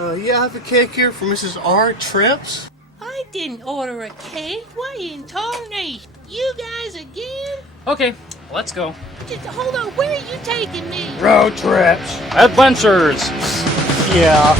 Yeah, I have a cake here for Mrs. R. Trips. I didn't order a cake. Why in tarnation? You guys again? Okay, let's go. Just hold on. Where are you taking me? Road trips. Adventures! Yeah.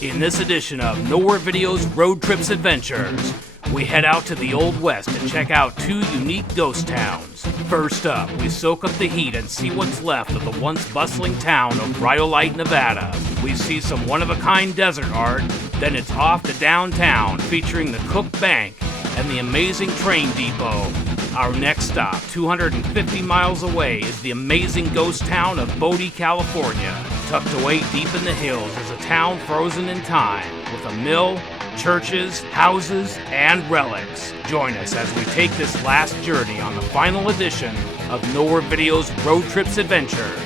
In this edition of Nowhere Video's Road Trips Adventures, we head out to the Old West to check out two unique ghost towns. First up, we soak up the heat and see what's left of the once bustling town of Rhyolite, Nevada. We see some one-of-a-kind desert art, then it's off to downtown featuring the Cook Bank and the amazing train depot. Our next stop, 250 miles away, is the amazing ghost town of Bodie, California. Tucked away deep in the hills is a town frozen in time, with a mill, churches, houses, and relics. Join us as we take this last journey on the final edition of Nowhere Video's Road Trips Adventures.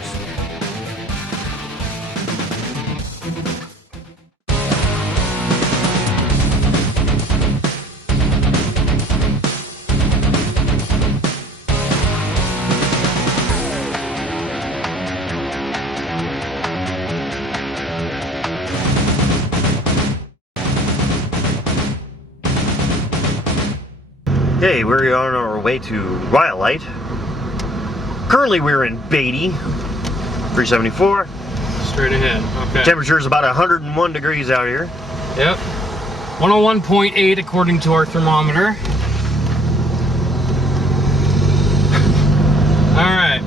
Okay, we're on our way to Rhyolite. Currently we're in Bode, 374. Straight ahead, okay. Temperature is about 101 degrees out here. Yep. 101.8 according to our thermometer. Alright.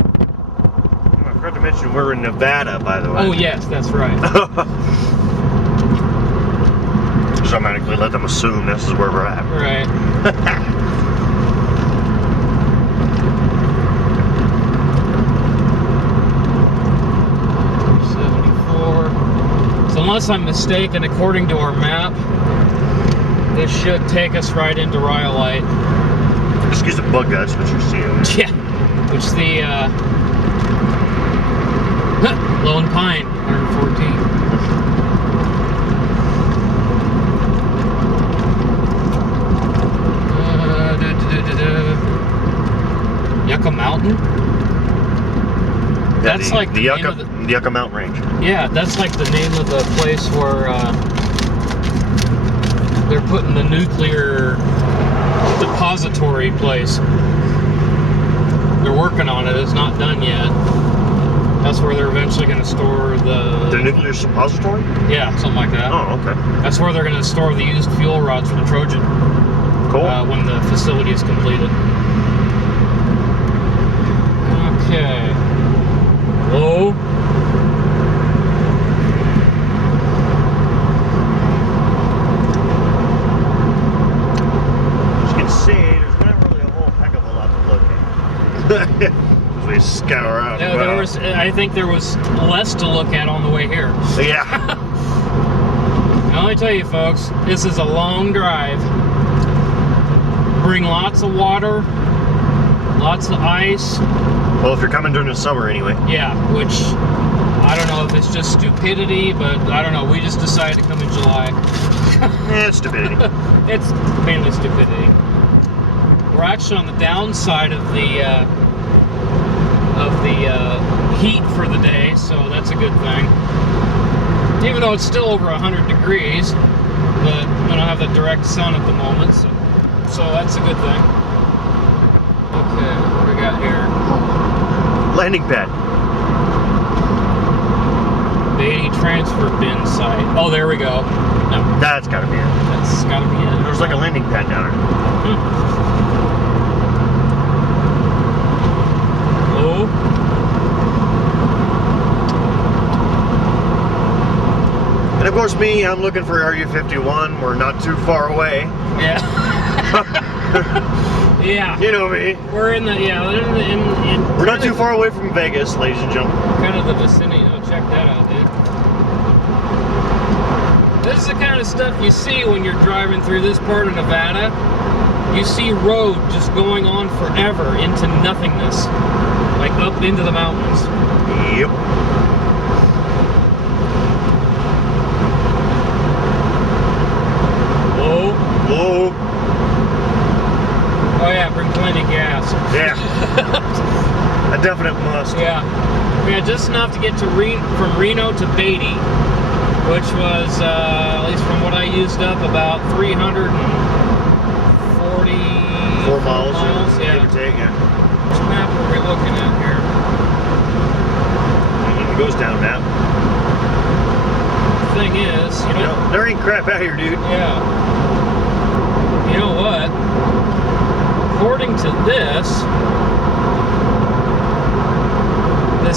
I forgot to mention we're in Nevada, by the way. Oh yes, that's right. Just automatically let them assume this is where we're at. Right. 74. So unless I'm mistaken, according to our map, this should take us right into Rhyolite. Excuse the bug guts, but you're seeing. Yeah. Which the Lone Pine, 114. Yucca Mountain? Yeah, That's like the name Yucca, of the- the Yucca Mountain Range. Yeah, that's like the name of the place where they're putting the nuclear depository place. They're working on it. It's not done yet. That's where they're eventually going to store The the... nuclear suppository? Yeah, something like that. Oh, okay. That's where they're going to store the used fuel rods from Trojan Cool. when the facility is completed. Okay. Hello? As you can see, there's not really a whole heck of a lot to look at. As we scour out. Yeah, Wow. I think there was less to look at on the way here. Yeah. Now, let me tell you, folks, this is a long drive. Bring lots of water, lots of ice. Well, if you're coming during the summer anyway. Yeah, which I don't know if it's just stupidity, but I don't know. We just decided to come in July. It's stupidity. It's mainly stupidity. We're actually on the downside of the heat for the day, so that's a good thing. Even though it's still over 100 degrees, but we don't have the direct sun at the moment, so that's a good thing. Okay, what do we got here? Landing pad. Bodie transfer bin site. Oh, there we go. No, That's gotta be it. that's gotta be it. There's like a landing pad down there. Hello? course, me, I'm looking for Area 51. We're not too far away. Yeah. Yeah. You know me. We're in the, We're not too far away from Vegas, ladies and gentlemen. kind of the vicinity. Oh, check that out, dude. This is the kind of stuff you see when you're driving through this part of Nevada. You see road just going on forever into nothingness. Like up into the mountains. Yep. Whoa. Whoa. Oh yeah, bring plenty of gas. Yeah. A definite must. Yeah. We had just enough to get to from Reno to Bodie, which was, at least from what I used up, about 340 4 miles, yeah. give or take, yeah. Which map are we looking at here? It goes down now. The thing is, You know, there ain't crap out here, dude. yeah. You know what? According to this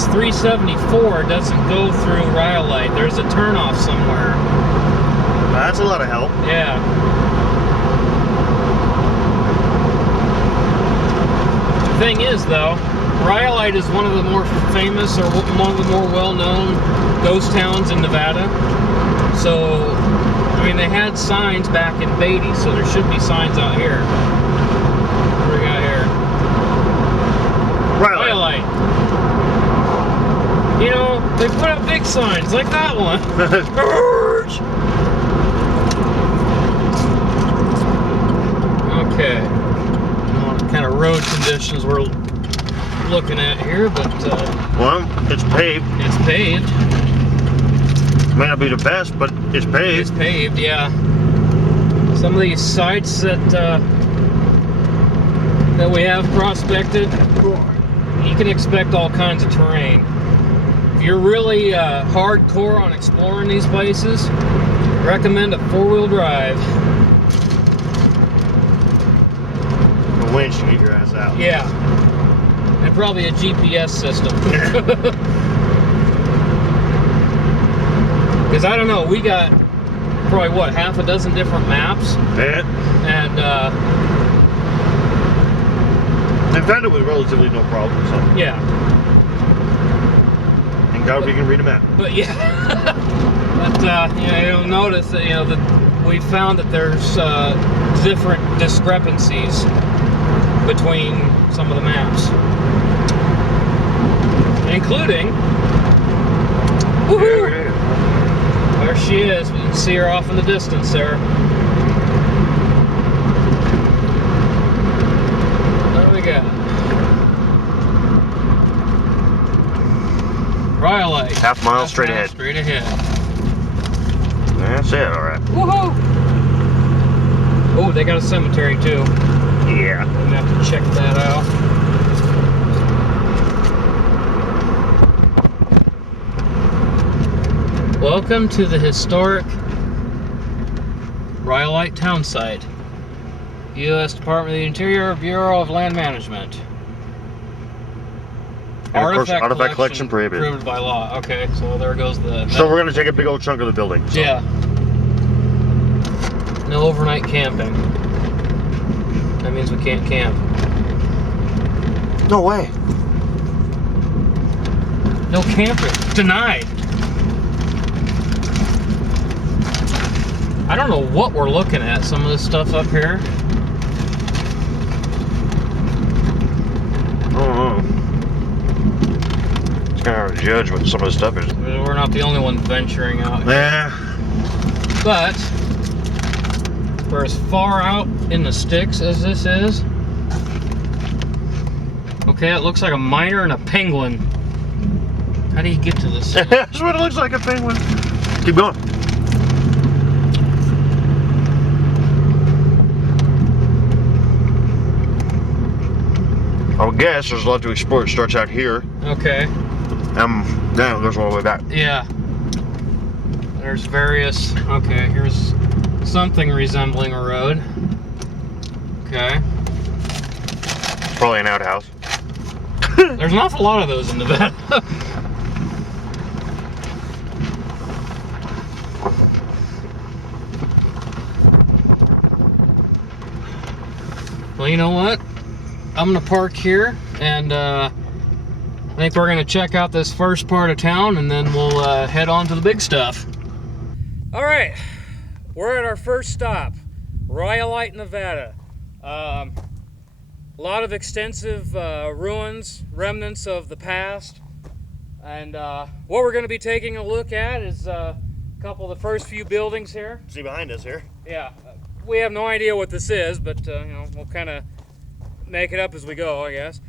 374 doesn't go through Rhyolite. There's a turnoff somewhere. That's a lot of help. Yeah. The thing is, though, Rhyolite is one of the more famous or one of the more well-known ghost towns in Nevada. So, I mean, they had signs back in Bodie, so there should be signs out here. What do we got here? Rhyolite. You know, they put up big signs like that one. Okay. I don't know what kind of road conditions we're looking at here, but Well, it's paved. it's paved. May not be the best, but it's paved. It's paved, yeah. Some of these sites that we have prospected, you can expect all kinds of terrain. If you're really hardcore on exploring these places, recommend a 4-wheel drive. A winch to get your ass out. Yeah. And probably a GPS system. Because I don't know, we got probably what, half a dozen different maps, Yeah. and In fact, it was relatively no problem, so. yeah, Thank God we can read a map. but yeah, but you'll notice that that we found that there's different discrepancies between some of the maps, including. Woohoo! Yeah, There she is. We can see her off in the distance there. What do we got? Rhyolite. Half mile straight ahead. Straight ahead. That's it, alright. Woohoo! Oh, they got a cemetery too. Yeah. I'm gonna have to check that out. Welcome to the historic Rhyolite town site. U.S. Department of the Interior, Bureau of Land Management. And of course, artifact collection prohibited. Prohibited by law. Okay, so there goes the... So we're gonna take a big old chunk of the building. So. Yeah. No overnight camping. That means we can't camp. No way. No camping. Denied. I don't know what we're looking at, some of this stuff up here. I don't know. It's kind of hard to judge what some of the stuff is. We're not the only one venturing out here. Yeah. But, we're as far out in the sticks as this is. Okay, it looks like a miner and a penguin. How do you get to this? That's what it looks like, a penguin. Keep going. I would guess there's a lot to explore. It starts out here. Okay. Then it goes all the way back. Yeah. There's various... Okay, here's something resembling a road. Okay. Probably an outhouse. There's an awful lot of those in Nevada. you know what? I'm gonna park here, and I think we're gonna check out this first part of town, and then we'll head on to the big stuff. All right, we're at our first stop, Rhyolite, Nevada. A lot of extensive ruins, remnants of the past, and what we're gonna be taking a look at is a couple of the first few buildings here. See behind us here? Yeah, we have no idea what this is, but you know, we'll kind of make it up as we go, I guess.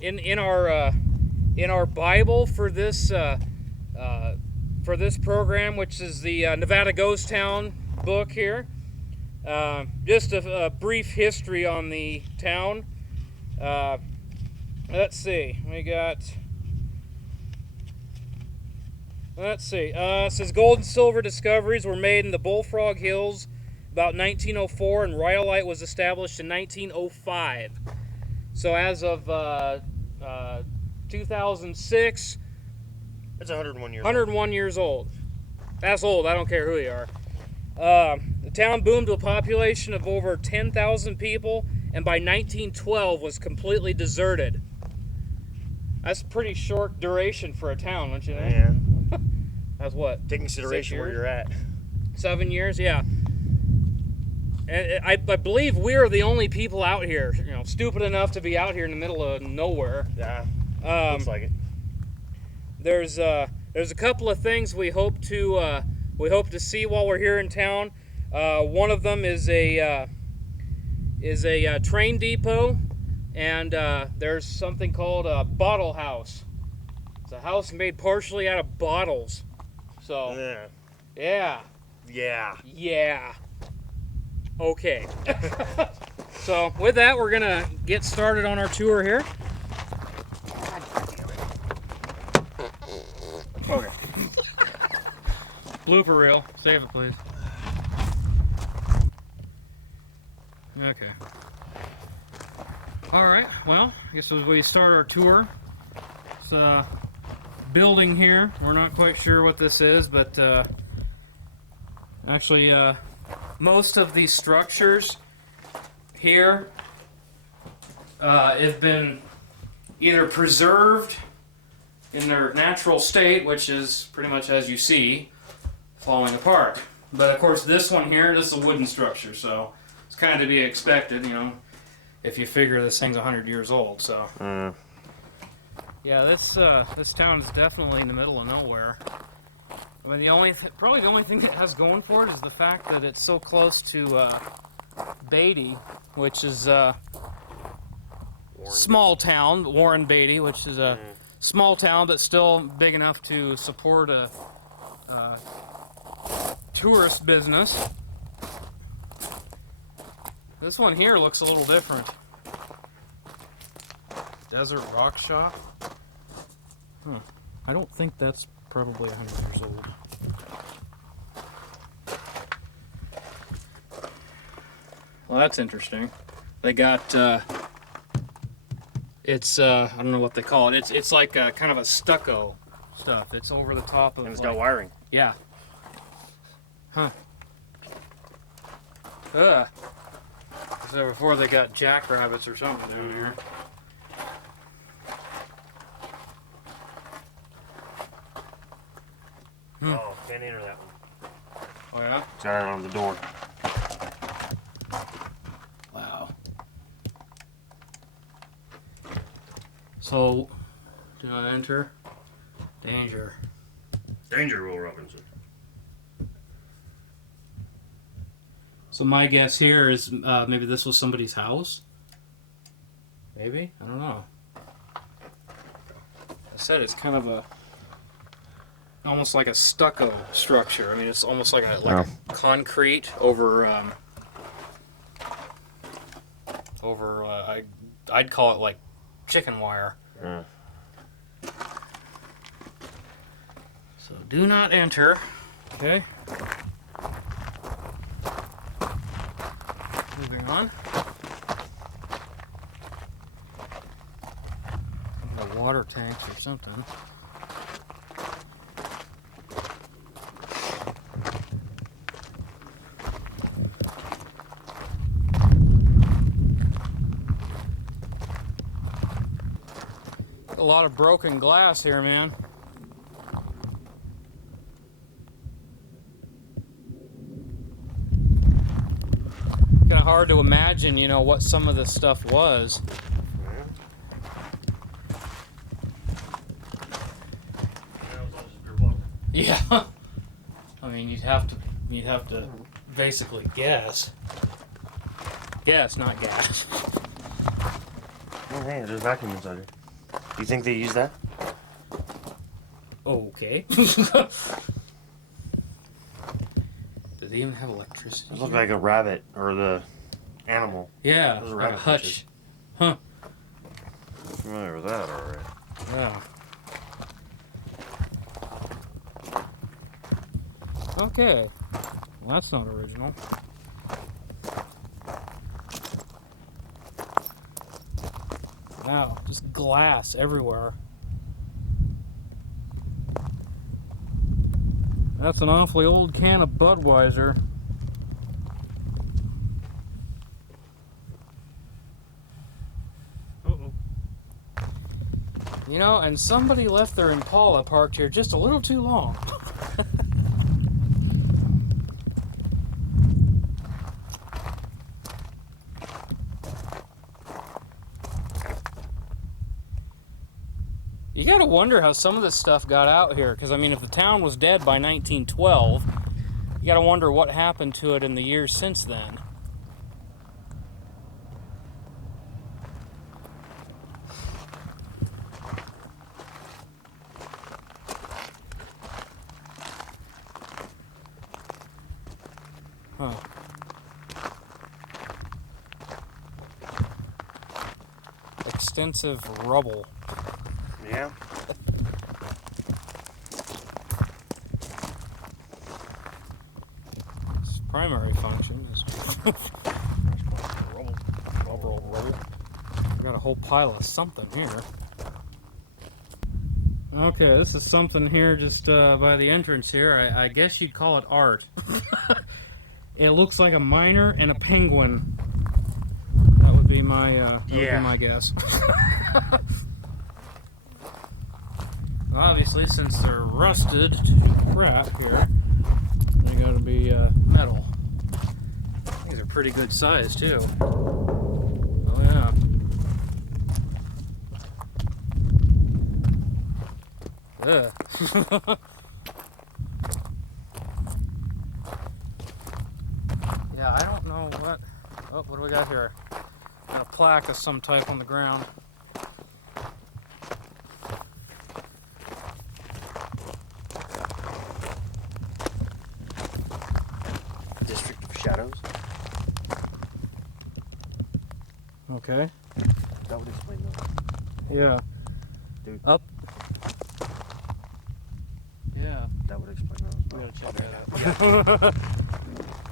In our Bible for this program, which is the Nevada Ghost Town book here, just a brief history on the town. Let's see, we got. Let's see. It says gold and silver discoveries were made in the Bullfrog Hills about 1904, and Rhyolite was established in 1905. So as of 2006, it's 101 years 101 years old. That's old. I don't care who you are. The town boomed to a population of over 10,000 people, and by 1912 was completely deserted. That's pretty short duration for a town, don't you think? Yeah. That's what? Take consideration where you're at. 7 years, yeah. And I believe we're the only people out here, you know, stupid enough to be out here in the middle of nowhere. Yeah. Looks like it. There's a couple of things we hope to see while we're here in town. One of them is a train depot, and there's something called a bottle house. It's a house made partially out of bottles. So, yeah. Okay. So, with that, we're gonna get started on our tour here. Okay. Blooper reel. Save it, please. Okay. Alright, well, I guess as we start our tour, it's a building here. We're not quite sure what this is, but actually, most of these structures here have been either preserved in their natural state, which is pretty much as you see, falling apart. But of course this one here, this is a wooden structure, so it's kind of to be expected, you know, if you figure this thing's 100 years old, so. Yeah, this town is definitely in the middle of nowhere. I mean, probably the only thing that has going for it is the fact that it's so close to Bode, which is a small town, Warren Beatty, which is a small town but still big enough to support a tourist business. This one here looks a little different. Desert Rock Shop? Huh. I don't think that's probably 100 years old. Well, that's interesting. They got, it's, I don't know what they call it. It's like a, kind of a stucco stuff. It's over the top of, And it's like, got wiring. Yeah. Huh. Ugh. So before they got jackrabbits or something down here. Oh, can't enter that one. Oh yeah? It's got it on the door. Wow. So, do I enter? Danger. Danger, Will Robinson. So my guess here is maybe this was somebody's house? Maybe? I don't know. I said it's kind of a... almost like a stucco structure. I mean, it's almost like a concrete over I'd call it like chicken wire. So do not enter. Okay. Moving on. The water tanks or something. lot of broken glass here, man. Kind of hard to imagine, you know, what some of this stuff was. Yeah. I mean, you'd have to basically guess. Guess, not gas. Oh, hey, there's a vacuum inside here. You think they use that? Okay. Do they even have electricity? It looked like a rabbit or the animal. Yeah, Those are like a rabbit hutch. bushes. Huh. Familiar with that, alright. Yeah. Okay. Well, that's not original. Wow, just glass everywhere. That's an awfully old can of Budweiser. Uh-oh. You know, and somebody left their Impala parked here just a little too long. You gotta wonder how some of this stuff got out here, because I mean, if the town was dead by 1912, you gotta wonder what happened to it in the years since then. Huh. Extensive rubble. Yeah. Its primary function is roll. I got a whole pile of something here. Okay, this is something here just by the entrance here. I guess you'd call it art. It looks like a miner and a penguin. That would be my guess. Obviously, since they're rusted to crap here, they gotta be metal. These are pretty good size too. Oh yeah. Ugh. Yeah, I don't know what. Oh, what do we got here? Got a plaque of some type on the ground. District of Shadows. Okay. That would explain that. Yeah. Dude. Up. Yeah. That would explain those. We gotta check that out.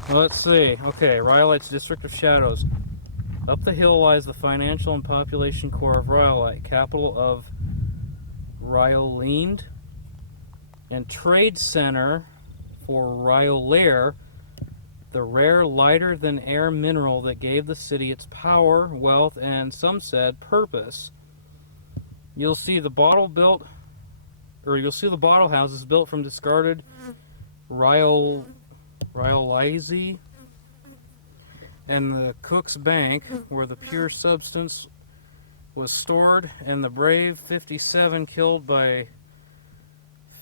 Let's see. Okay, Rhyolite's District of Shadows. Up the hill lies the financial and population core of Rhyolite, capital of Rhyolite, and trade center for Rhyolaire, the rare lighter-than-air mineral that gave the city its power, wealth, and, some said, purpose. You'll see the bottle houses built from discarded Rhyolite and the Cook's Bank, where the pure substance was stored, and the brave 57 killed by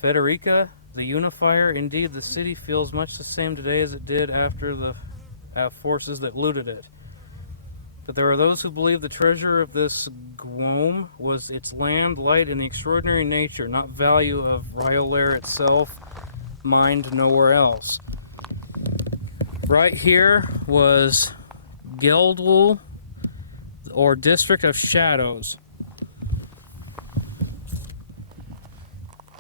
Federica, the unifier. Indeed, the city feels much the same today as it did after the forces that looted it. But there are those who believe the treasure of this Guome was its land, light, and the extraordinary nature, not value of Rhyolaire itself, mined nowhere else. Right here was Geldwul, or District of Shadows.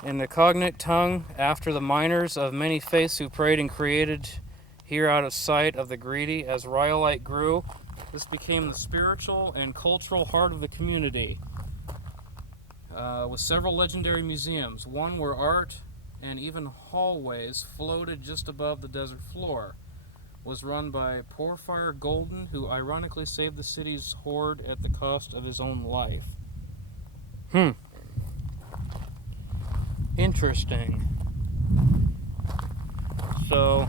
In the cognate tongue, after the miners of many faiths who prayed and created here out of sight of the greedy, as Rhyolite grew, this became the spiritual and cultural heart of the community, with several legendary museums, one where art and even hallways floated just above the desert floor. Was run by Porfire Golden, who ironically saved the city's hoard at the cost of his own life. Interesting. So,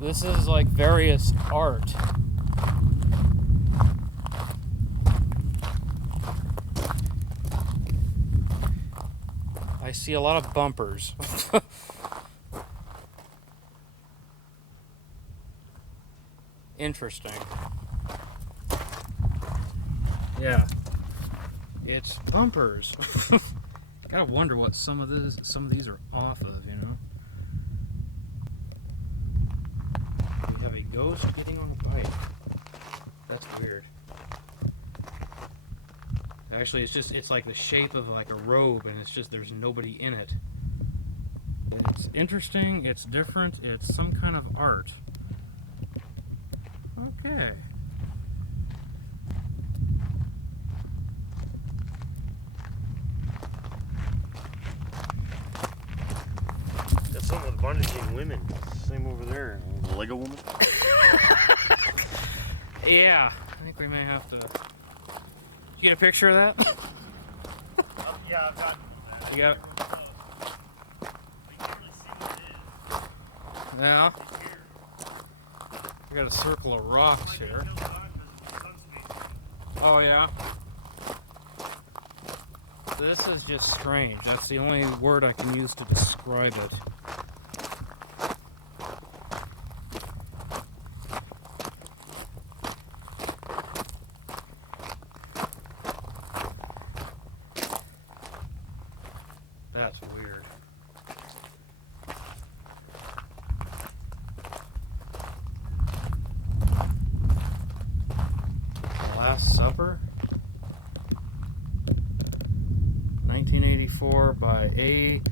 this is like various art. I see a lot of bumpers. Interesting. Yeah. It's bumpers. Gotta wonder what some of these are off of, you know? We have a ghost getting on a bike. That's weird. Actually, it's like the shape of like a robe, and it's just there's nobody in it. It's interesting, it's different, it's some kind of art. Okay. That's something with bondaging women. Same over there. The Lego woman. Yeah, I think we may have to. You get a picture of that? Yeah, I've got. You got it? Yeah. We got a circle of rocks here. Oh yeah. This is just strange. That's the only word I can use to describe it. That's weird. Last Supper, 1984 by A.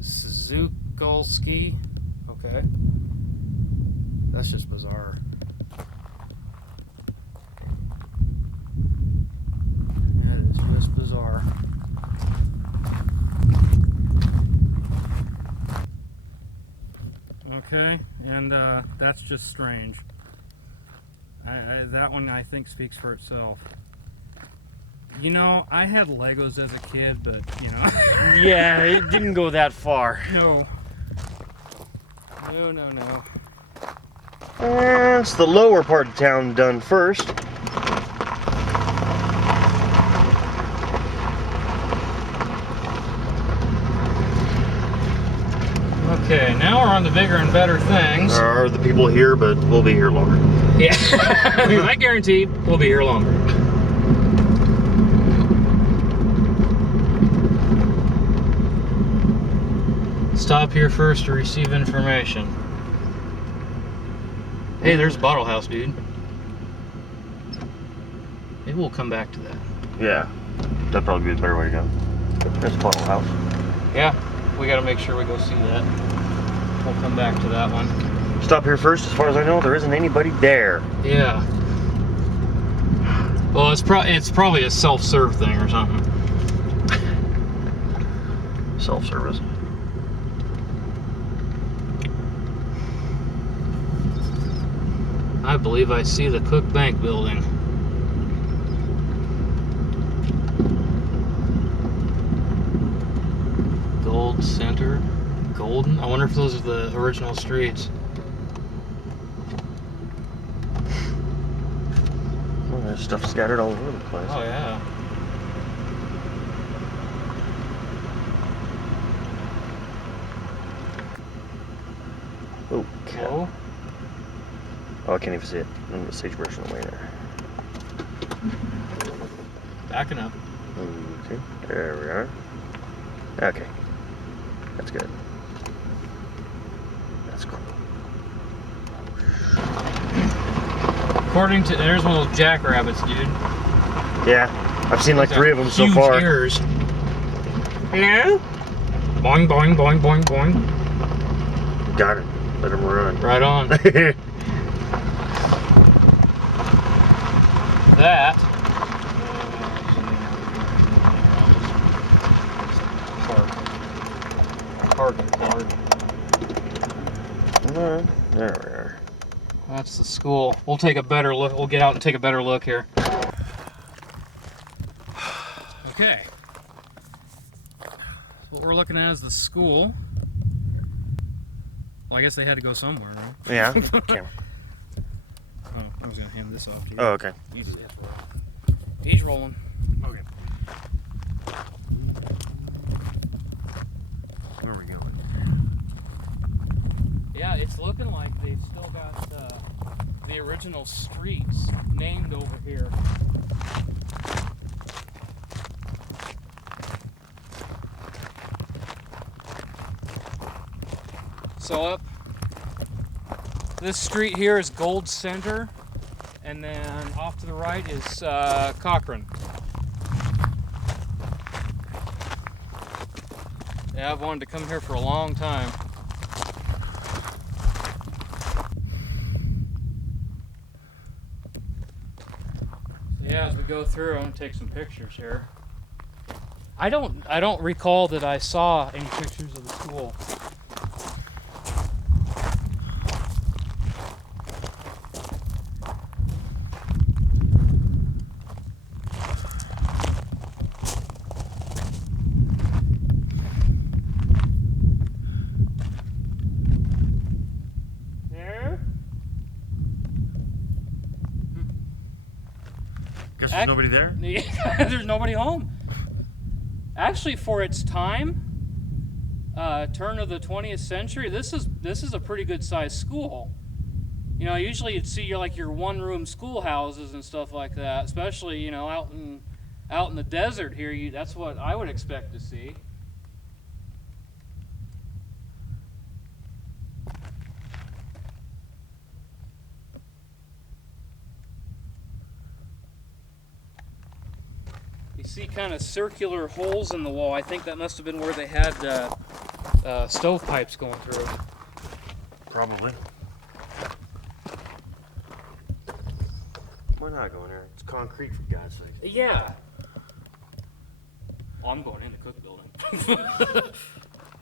Zukolski. Okay. That's just bizarre. That is just bizarre. Okay, and that's just strange. That one I think speaks for itself. You know, I had Legos as a kid, but you know. Yeah, it didn't go that far. No. No. It's the lower part of town done first. Okay, now we're on the bigger and better things. There are the people here, but we'll be here longer. Yeah, I guarantee we'll be here longer. Stop here first to receive information. Hey, there's a bottle house, dude. Maybe we'll come back to that. Yeah, that'd probably be the better way to go. There's a bottle house. Yeah, we gotta make sure we go see that. We'll come back to that one. Stop here first. As far as I know, there isn't anybody there. Yeah. Well, it's probably a self-serve thing or something. Self-service. I believe I see the Cook Bank building. Gold Center. Golden? I wonder if those are the original streets. Well, there's stuff scattered all over the place. Oh, yeah. Oh, cat. Whoa. Oh, I can't even see it. I'm the sagebrush in the way there. Backing up. Okay, there we are. Okay, that's good. That's cool. According to, there's one of those jackrabbits, dude. Yeah, I've seen like Those 3 of them so huge far. ears. Hello? Boing, boing, boing, boing, boing. Got it. Let them run. Right on. That. Park. There we are. That's the school. We'll take a better look. We'll get out and take a better look here. Okay. what we're looking at is the school. Well, I guess they had to go somewhere, right? Yeah. Camera. Oh, I was gonna hand this off to you. Oh, okay. He's rolling. Okay. Where are we going? Yeah, it's looking like they've still got the original streets named over here. So up this street here is Gold Center, and then off to the right is Cochran. Yeah, I've wanted to come here for a long time. Yeah, as we go through, I'm gonna take some pictures here. I don't recall that I saw any pictures of the school. Guess there's nobody there? Yeah, there's nobody home. Actually, for its time, turn of the 20th century, this is a pretty good sized school. You know, usually you'd see your one-room schoolhouses and stuff like that, especially, you know, out in the desert here. That's what I would expect to see. You see kind of circular holes in the wall. I think that must have been where they had stovepipes going through. Probably. We're not going there. It's concrete, for God's sake. Yeah. Oh, I'm going in the cook building.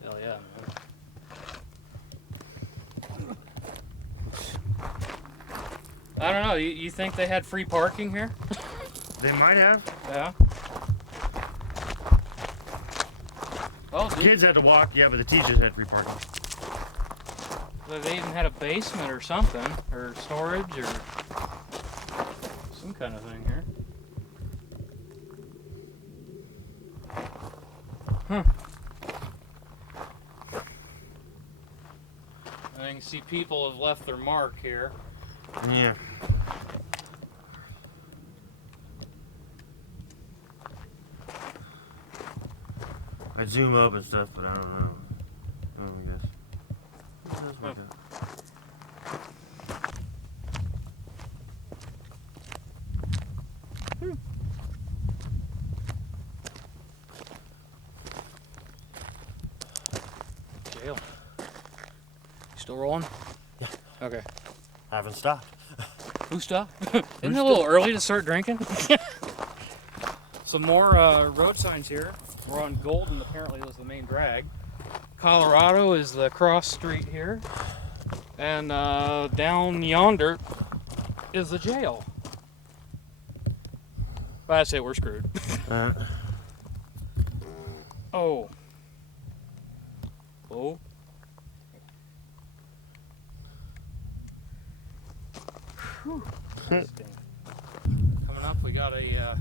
Hell yeah, man. I don't know. You think they had free parking here? They might have. Yeah. Oh, The kids had to walk, yeah, but the teachers had free parking. They even had a basement or something, or storage, or some kind of thing here. Huh. And you can see people have left their mark here. Yeah. I'd zoom up and stuff, but I don't know. I guess. That's my God. Jail. You still rolling? Yeah. Okay. I haven't stopped. Who stopped? Isn't it a little early to start drinking? Some more road signs here. We're on Golden, apparently was the main drag. Colorado is the cross street here. And down yonder is the jail. But I say we're screwed. Oh. Oh. Whew. Coming up, we got a.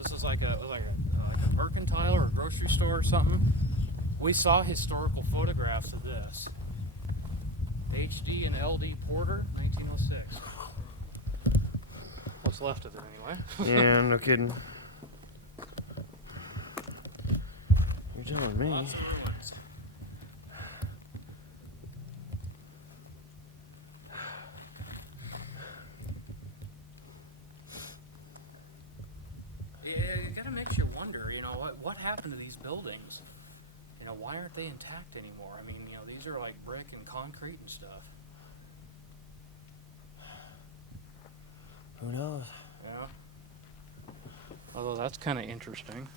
This is like a mercantile or a grocery store or something. We saw historical photographs of this. HD and LD Porter, 1906. What's left of it anyway? Yeah, no kidding. You're telling me. Lots of ruins. Yeah, it kind of makes you wonder, you know, what happened to these buildings? You know, why aren't they intact anymore? I mean, you know, these are like brick and concrete and stuff. Who knows? Yeah. Although that's kind of interesting.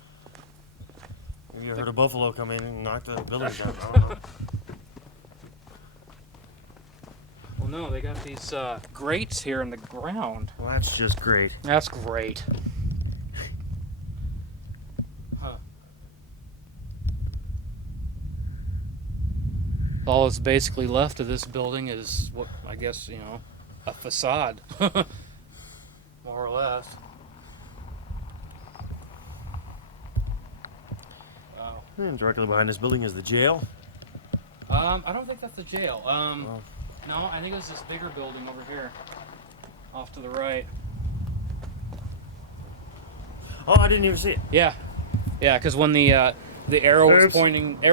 Have you heard a buffalo come in and knock the buildings down? I don't know. Well, no, they got these grates here in the ground. Well, that's just great. That's great. Huh. All that's basically left of this building is what I guess, you know, a facade. More or less. Wow. And directly behind this building is the jail. I don't think that's the jail. No, I think it's this bigger building over here. Off to the right. Oh, I didn't even see it. Yeah. Yeah, because when the arrow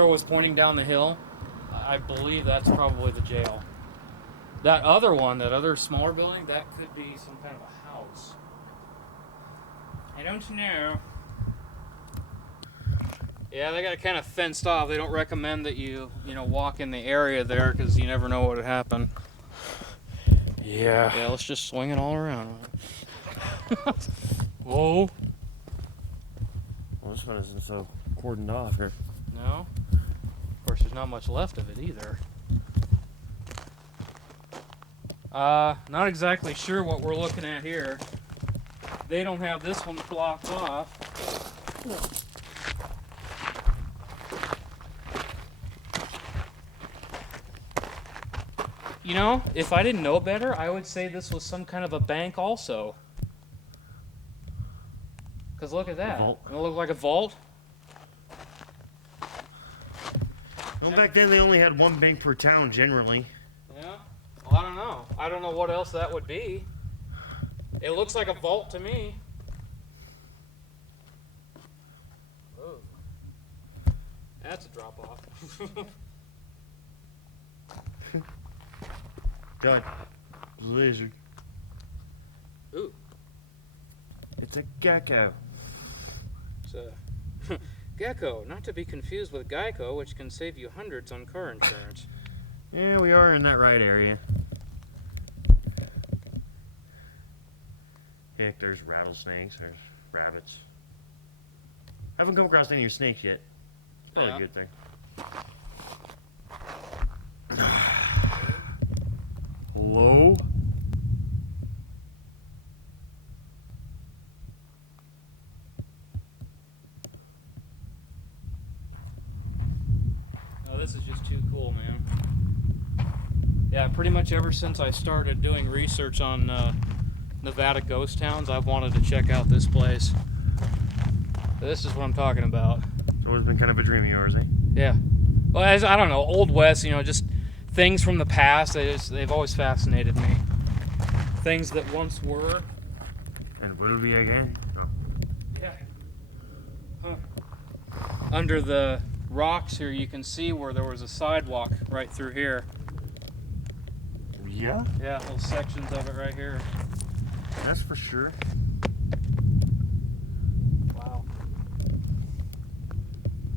was pointing down the hill, I believe that's probably the jail. That other one, that other smaller building, that could be some kind of a house. I don't know. Yeah, they got it kind of fenced off. They don't recommend that you walk in the area there because you never know what would happen. Yeah. Yeah, let's just swing it all around. Whoa. Well, this one isn't so cordoned off here. No? Of course, there's not much left of it either. Not exactly sure what we're looking at here. They don't have this one blocked off. You know, if I didn't know better, I would say this was some kind of a bank also. Because look at that. Vault. Doesn't it look like a vault? Well, back then they only had one bank per town generally. Yeah. Well, I don't know. I don't know what else that would be. It looks like a vault to me. Oh. That's a drop off. God. Blizzard. Ooh. It's a gecko. It's a gecko, not to be confused with Geico, which can save you hundreds on car insurance. Yeah, we are in that right area. Heck, there's rattlesnakes, there's rabbits. Haven't come across any of your snakes yet. Probably Yeah. a good thing. Hello? Oh, this is just too cool, man. Yeah, pretty much ever since I started doing research on Nevada ghost towns, I've wanted to check out this place. This is what I'm talking about. It's always been kind of a dream of yours, eh? Yeah. Well, I don't know, Old West, just things from the past, they've always fascinated me. Things that once were. And will be again? Oh. Yeah. Huh. Under the rocks here, you can see where there was a sidewalk right through here. Yeah? Yeah, little sections of it right here. That's for sure. Wow.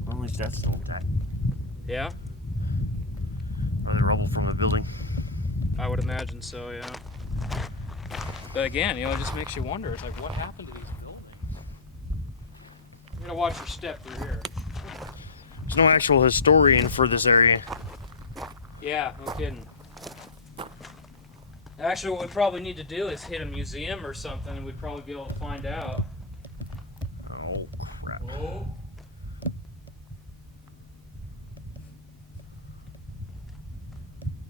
Well, at least that's still intact. Yeah, Or the rubble from a building. I would imagine so, yeah. But again, it just makes you wonder. It's like, what happened to these buildings? You're gonna watch your step through here. There's no actual historian for this area. Yeah, no kidding. Actually, what we probably need to do is hit a museum or something, and we'd probably be able to find out. Oh, crap. Oh.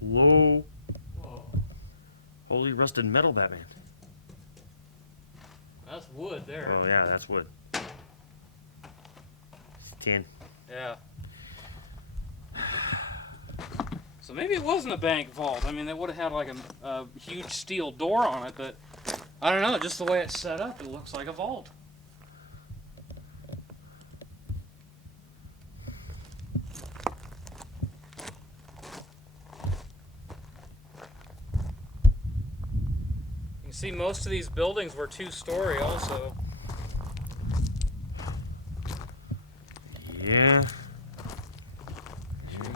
Whoa. Whoa. Holy rusted metal, Batman. That's wood there. Oh, yeah, that's wood. It's tin. Yeah. So maybe it wasn't a bank vault. I mean, they would have had like a huge steel door on it, but I don't know. Just the way it's set up, it looks like a vault. You can see most of these buildings were two-story also. Yeah.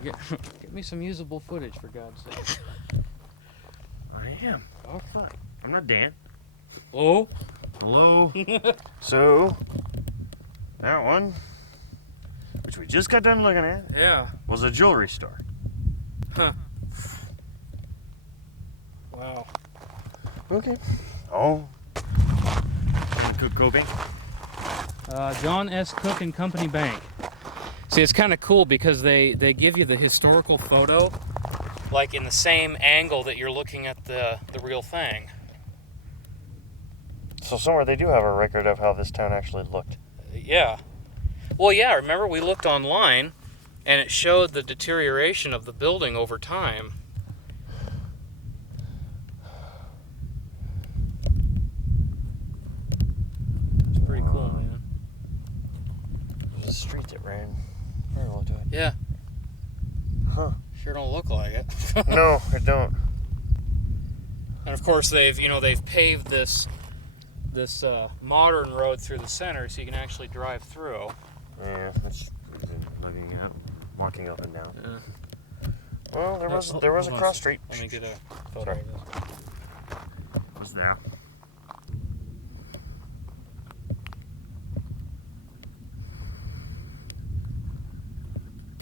Get me some usable footage, for God's sake. I am. Oh, fuck. I'm not Dan. Oh? Hello? So, that one, which we just got done looking at, Yeah. was a jewelry store. Huh. Wow. Okay. Oh. Cook Bank. John S. Cook and Company Bank. See, it's kind of cool because they give you the historical photo like in the same angle that you're looking at the real thing. So somewhere they do have a record of how this town actually looked. Yeah. Well, yeah, remember we looked online and it showed the deterioration of the building over time. It's pretty cool, man. There's a street that ran parallel to it. Yeah. Huh. Sure don't look like it. No, I don't. And of course they've paved this modern road through the center so you can actually drive through. Yeah, that's looking at, walking up and down. Yeah. Well, there was a cross street. Let me get a photo Sorry. of this. It was there.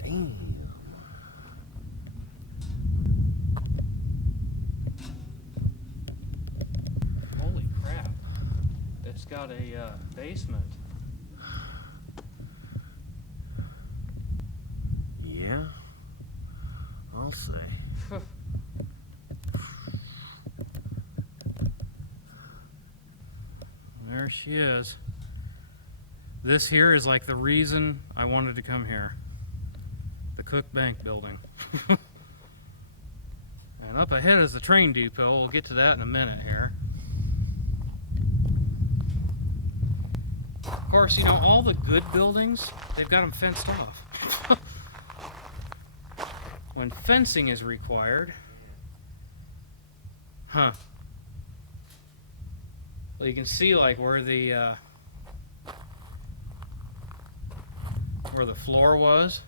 Damn. Holy crap. It's got a basement. Yeah, I'll say. There she is. This here is like the reason I wanted to come here. The Cook Bank building. And up ahead is the train depot. We'll get to that in a minute here. Of course, you know, all the good buildings, they've got them fenced off. When fencing is required, well, you can see like where the floor was,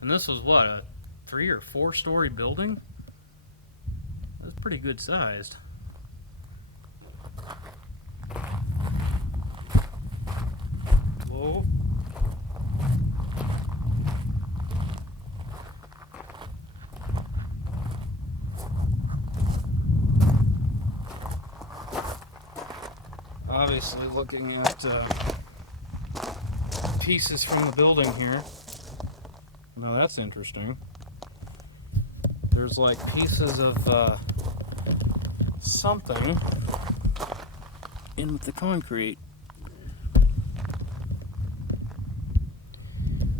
and this was what, a 3 or 4 story building? That's pretty good sized. Whoa. Obviously looking at pieces from the building here. Now that's interesting. There's like pieces of something in with the concrete.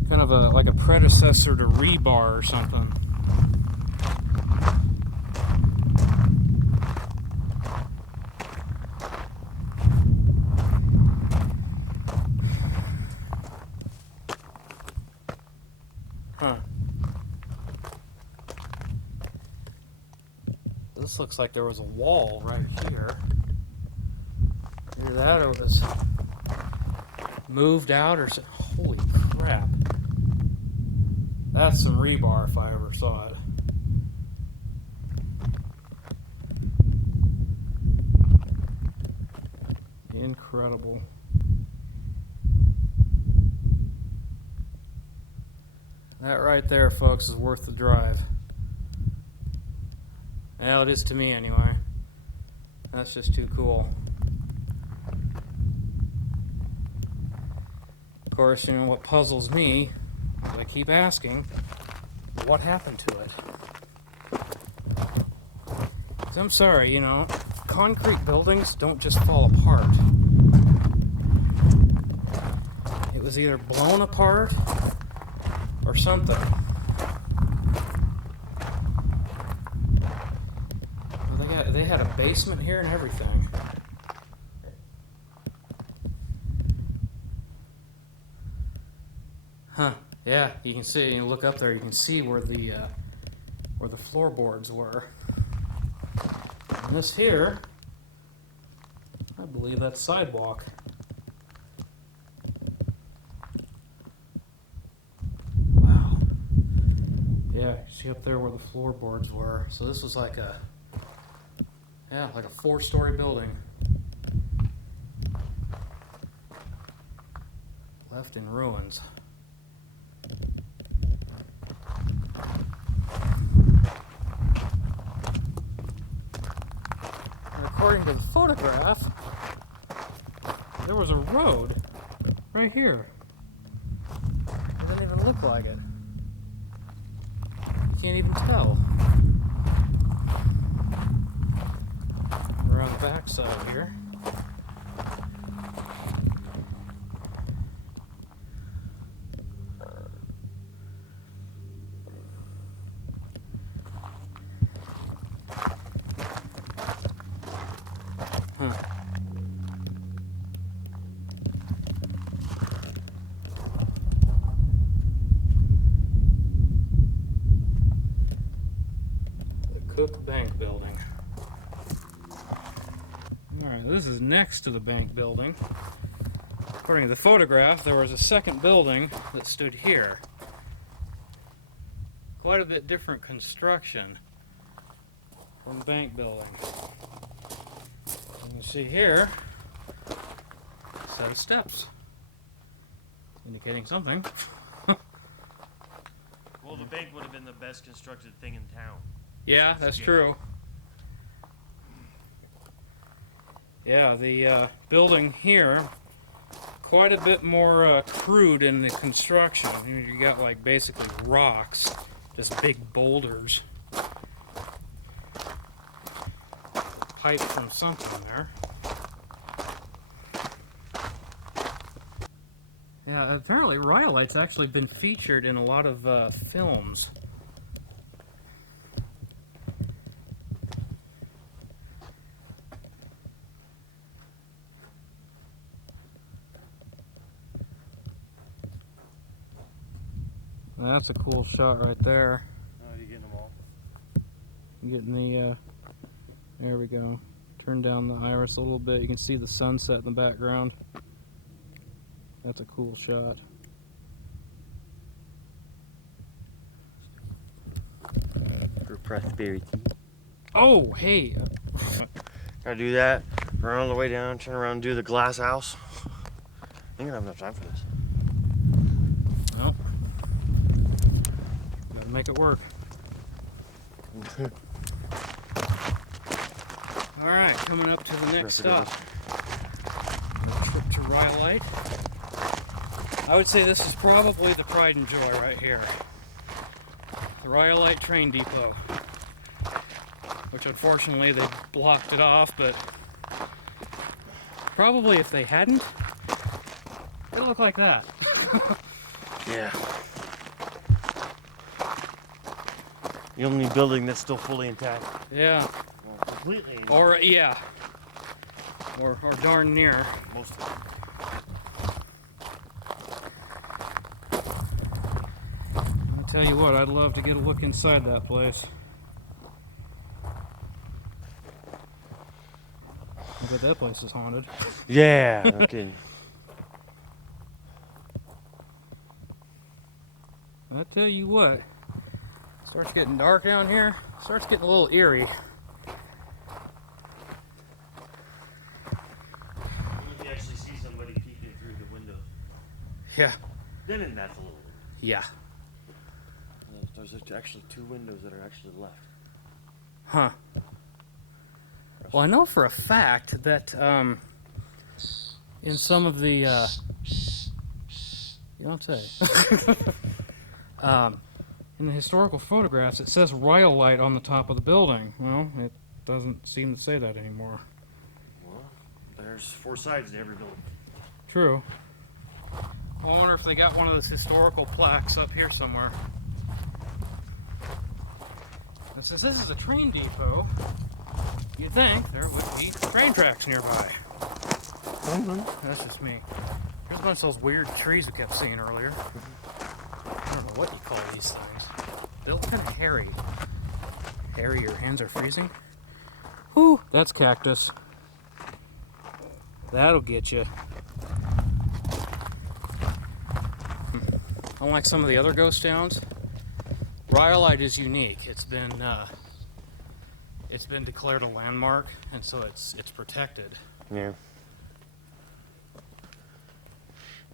Kind of like a predecessor to rebar or something. This looks like there was a wall right here. Either that or it was moved out or something. Holy crap. That's some rebar if I ever saw it. Incredible. That right there, folks, is worth the drive. Well, it is to me anyway. That's just too cool. Of course, you know what puzzles me, is I keep asking, what happened to it? 'Cause I'm sorry, you know, concrete buildings don't just fall apart. It was either blown apart or something. They had a basement here and everything. Huh? Yeah, you can see. You look up there. You can see where the floorboards were. And this here, I believe that's sidewalk. Wow. Yeah, you see up there where the floorboards were. So this was like a 4-story building. Left in ruins. And according to the photograph, there was a road right here. It doesn't even look like it. You can't even tell. We're on the back side here. Cook Bank Building. Alright, this is next to the bank building. According to the photograph, there was a second building that stood here. Quite a bit different construction from the bank building. And you see here, a set of steps, indicating something. Well, the bank would have been the best constructed thing in town. Yeah, that's true. Yeah, the building here, quite a bit more crude in the construction. You got like basically rocks, just big boulders. Pipe from something there. Yeah, apparently Rhyolite's actually been featured in a lot of films. That's a cool shot right there. Oh, you getting them all? I'm getting the, there we go. Turn down the iris a little bit. You can see the sunset in the background. That's a cool shot. For prosperity. Oh, hey! Gotta do that. Run all the way down, turn around and do the glass house. I ain't gonna have enough time for this. Well, gotta make it work. Alright, coming up to the next stop. The trip to Rhyolite. I would say this is probably the pride and joy right here. The Rhyolite train depot. Which unfortunately they blocked it off, but probably if they hadn't, it'd look like that. Yeah. The only building that's still fully intact. Yeah. Well, completely intact. Or, yeah. Or darn near. Most of it. I'll tell you what, I'd love to get a look inside that place. I bet that place is haunted. Yeah, no kidding. I tell you what, starts getting dark down here, starts getting a little eerie. You actually see somebody peeking through the windows. Yeah. Then that's a little. Yeah. There's actually two windows that are actually left. Huh. Well, I know for a fact that in some of the you don't say in the historical photographs it says Rhyolite on the top of the building. Well, it doesn't seem to say that anymore. Well, there's four sides to every building. True. I wonder if they got one of those historical plaques up here somewhere. And since this is a train depot, you'd think there would be train tracks nearby. That's just me. There's a bunch of those weird trees we kept seeing earlier. I don't know what you call these things. They look kind of hairy. Hairy, your hands are freezing? Whew, that's cactus. That'll get you. Unlike some of the other ghost towns, Rhyolite is unique. It's been declared a landmark, and so it's protected. Yeah.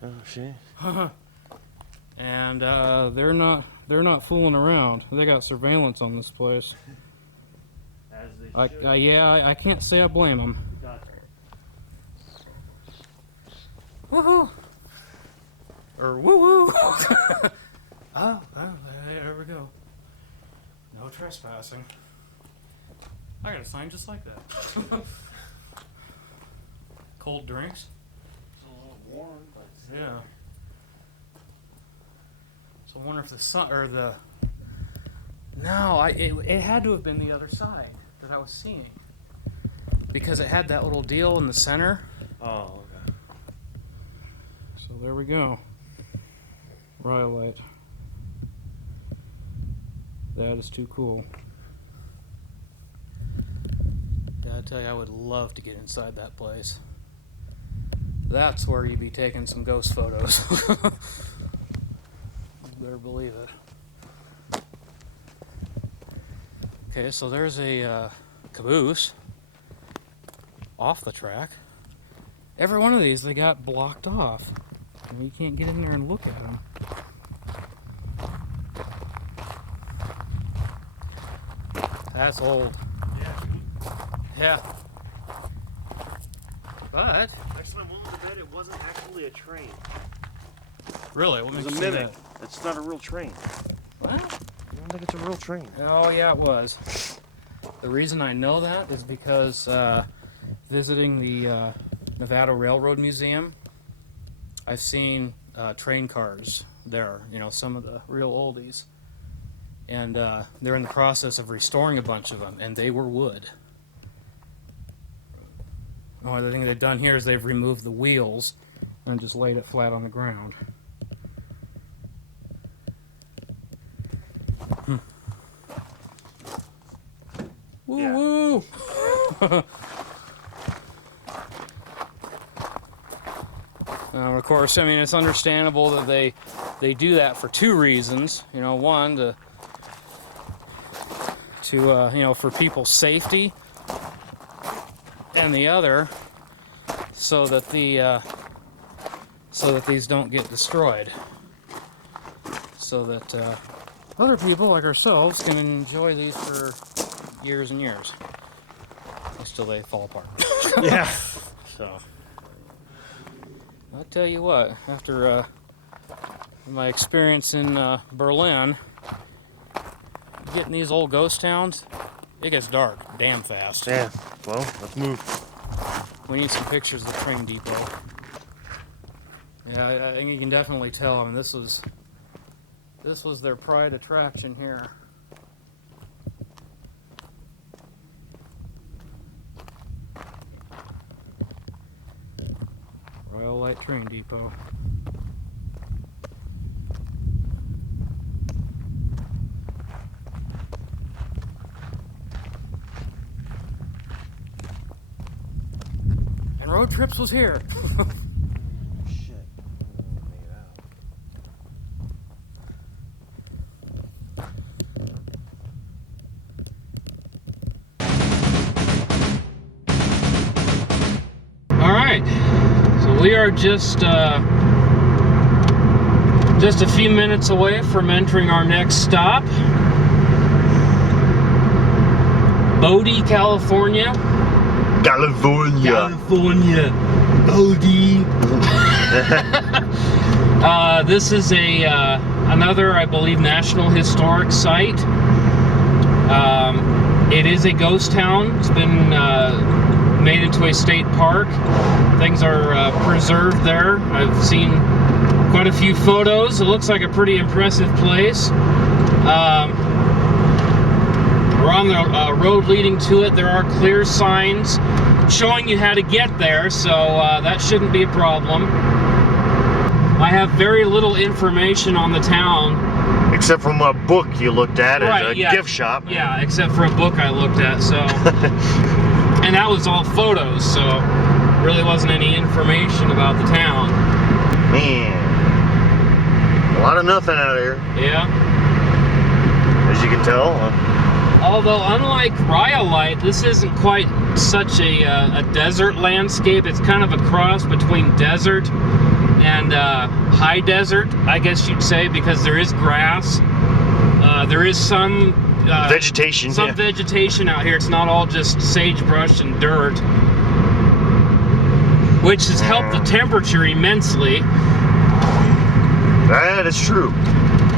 Oh shit. And they're not fooling around. They got surveillance on this place. As they should. I can't say I blame them. Woohoo! Or woo woo! trespassing. I got a sign just like that. Cold drinks. It's a little warm, but Yeah. So I wonder if the sun or the. No, it had to have been the other side that I was seeing, because it had that little deal in the center. Oh, okay. So there we go. Rhyolite. That is too cool. Yeah, I tell you, I would love to get inside that place. That's where you'd be taking some ghost photos. You better believe it. Okay, so there's a caboose off the track. Every one of these, they got blocked off. You can't get in there and look at them. That's old. Yeah. But Next time I went to bed, it wasn't actually a train. really, what It makes was you a say mimic. It's not a real train. that? What? I don't think it's a real train. Oh yeah, it was. The reason I know that is because visiting the Nevada Railroad Museum, I've seen train cars there. You know, some of the real oldies, and they're in the process of restoring a bunch of them, and they were wood. The only thing they've done here is they've removed the wheels and just laid it flat on the ground. Woo Yeah. woo! Of course, I mean, it's understandable that they do that for two reasons. You know, one to you know, for people's safety, and the other so that these don't get destroyed, so that other people like ourselves can enjoy these for years and years until they fall apart. Yeah. So I'll tell you what, after my experience in Berlin, getting these old ghost towns, it gets dark damn fast. Yeah. Well, let's move. We need some pictures of the train depot. Yeah, I think you can definitely tell. I mean, this was their pride attraction here. Rhyolite train depot. And Road Trips was here. Shit. All right, so we are just a few minutes away from entering our next stop, Bodie, California. California. Bodie. This is another, I believe, National Historic Site. It is a ghost town. It's been made into a state park. Things are preserved there. I've seen quite a few photos. It looks like a pretty impressive place. We're on the road leading to it. There are clear signs showing you how to get there, so that shouldn't be a problem. I have very little information on the town. Except from a book you looked at Right, a yeah. gift shop. Yeah, except for a book I looked at, so. And that was all photos, so really wasn't any information about the town. Man. A lot of nothing out here, Yeah. as you can tell. Although, unlike Rhyolite, this isn't quite such a desert landscape. It's kind of a cross between desert and high desert, I guess you'd say, because there is grass. There is some Vegetation. some Yeah. vegetation out here. It's not all just sagebrush and dirt, which has helped the temperature immensely. That is true.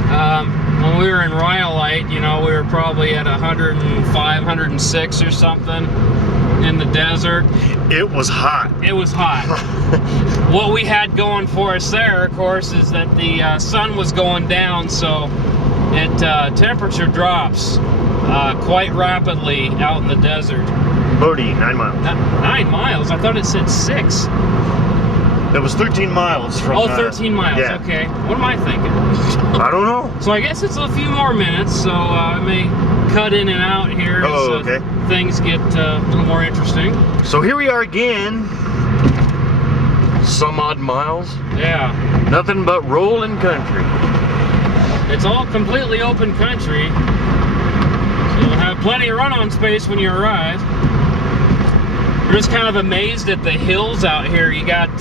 When we were in Rhyolite, you know, we were probably at 105, 106 or something in the desert. It was hot. It was hot. What we had going for us there, of course, is that the sun was going down, so temperature drops quite rapidly out in the desert. Bodie, 9 miles. 9 miles? I thought it said 6. It was 13 miles from... 13 miles, yeah. Okay. What am I thinking? I don't know. So I guess it's a few more minutes, so I may cut in and out here as okay. Things get a little more interesting. So here we are again. Some odd miles. Yeah. Nothing but rolling country. It's all completely open country. So you'll have plenty of run-on space when you arrive. We're just kind of amazed at the hills out here. You got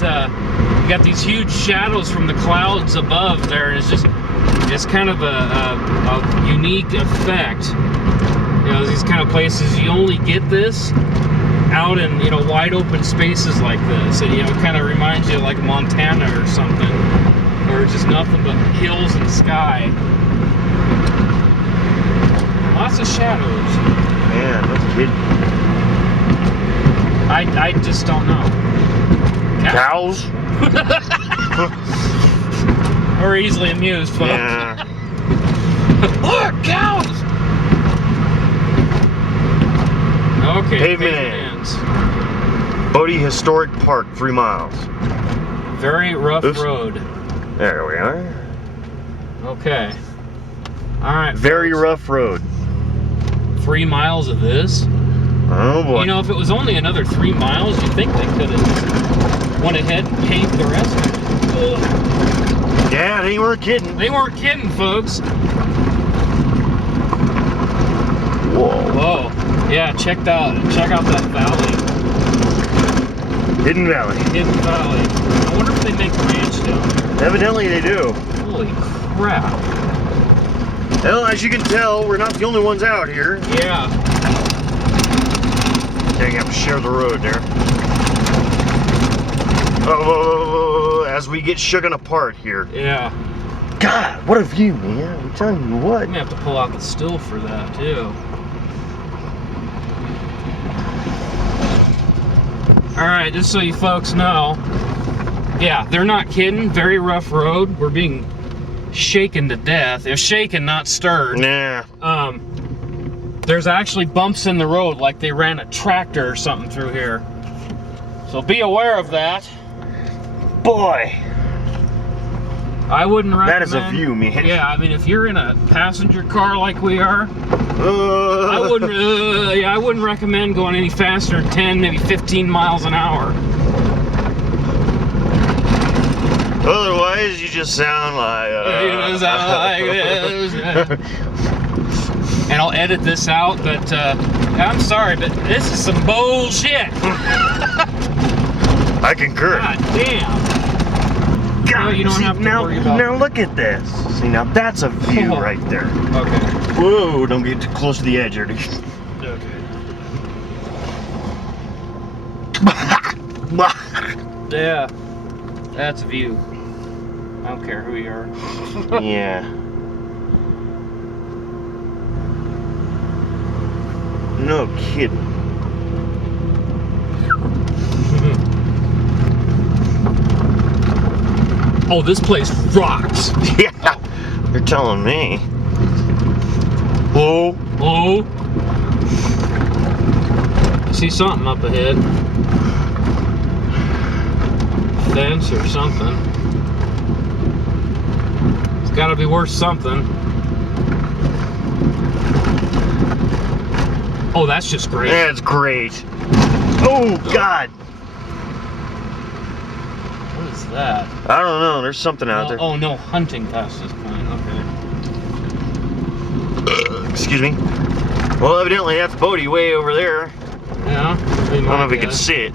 these huge shadows from the clouds above there, and it's kind of a unique effect. You know, these kind of places, you only get this out in, you know, wide open spaces like this. And, you know, it kind of reminds you of like Montana or something, where it's just nothing but hills and sky. Lots of shadows. Man, no kidding. I just don't know. Cows? We're easily amused, folks. Yeah. Look, cows! Okay, Pavement ends. Bodie Historic Park, 3 miles. Very rough road. There we are. Okay. Alright. Very rough road. 3 miles of this? Oh boy. You know, if it was only another 3 miles, you'd think they could have went ahead and paved the rest of it. Ugh. Yeah, they weren't kidding. They weren't kidding, folks. Whoa. Whoa. Yeah, check out that valley. Hidden Valley. Hidden Valley. I wonder if they make ranch down there. Evidently they do. Holy crap. Well, as you can tell, we're not the only ones out here. Yeah. Dang, you have to share the road there. Oh, as we get shooken apart here. Yeah. God, what a view, man. I'm telling you what. I'm gonna have to pull out the still for that, too. Alright, just so you folks know, yeah, they're not kidding. Very rough road. We're being shaken to death. If shaken, not stirred. Nah. There's actually bumps in the road, like they ran a tractor or something through here. So be aware of that. Boy. I wouldn't recommend... That is a view, man. Yeah, I mean, if you're in a passenger car like we are, I wouldn't recommend going any faster than 10, maybe 15 miles an hour. Otherwise, you just sound like... You sound like this. And I'll edit this out, but I'm sorry, but this is some bullshit. I concur. God damn. God, No, you don't have to worry about... Now look at this. See, now that's a view right there. Okay. Whoa, don't get too close to the edge, Ernie. Okay. Yeah. That's a view. I don't care who you are. Yeah. No kidding. Oh, this place rocks. Yeah, you're telling me. Whoa. Oh. I see something up ahead. Fence or something. It's gotta be worth something. Oh, that's just great. Yeah, it's great. Oh, God. What is that? I don't know. There's something out there. Oh, no, hunting past this point. Okay. Excuse me. Well, evidently that's Bodie way over there. Yeah. I don't know if we can see it.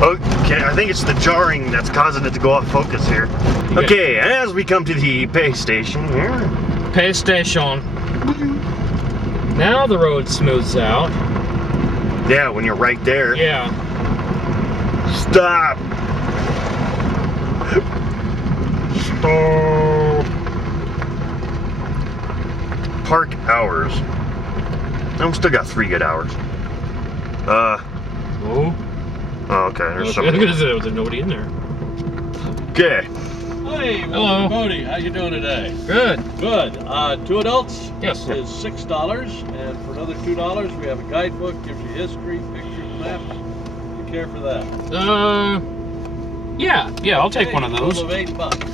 Okay, I think it's the jarring that's causing it to go off focus here. Okay, as we come to the pay station here. Pay station. Now the road smooths out. Yeah, when you're right there. Yeah. Stop. Oh. Park hours. I've still got 3 good hours. Oh. Oh, okay. There's Okay. somebody. There's nobody in there. Okay. Hey, Hello. welcome, Bodie. How you doing today? Good. Good. 2 adults Yes. is $6, and for another $2, we have a guidebook, gives you history, pictures, maps. You care for that? Yeah, I'll take one of those. Total of $8.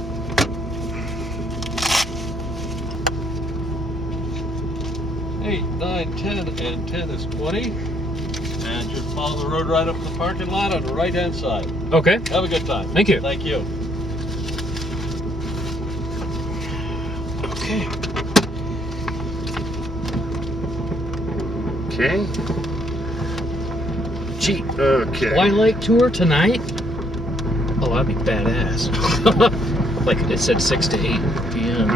8, 9, 10, and 10 is 20. And just follow the road right up to the parking lot on the right-hand side. Okay. Have a good time. Thank you. Thank you. Okay. Okay. Gee. Okay. Twilight tour tonight? Oh, that'd be badass. Like it said 6 to 8 p.m.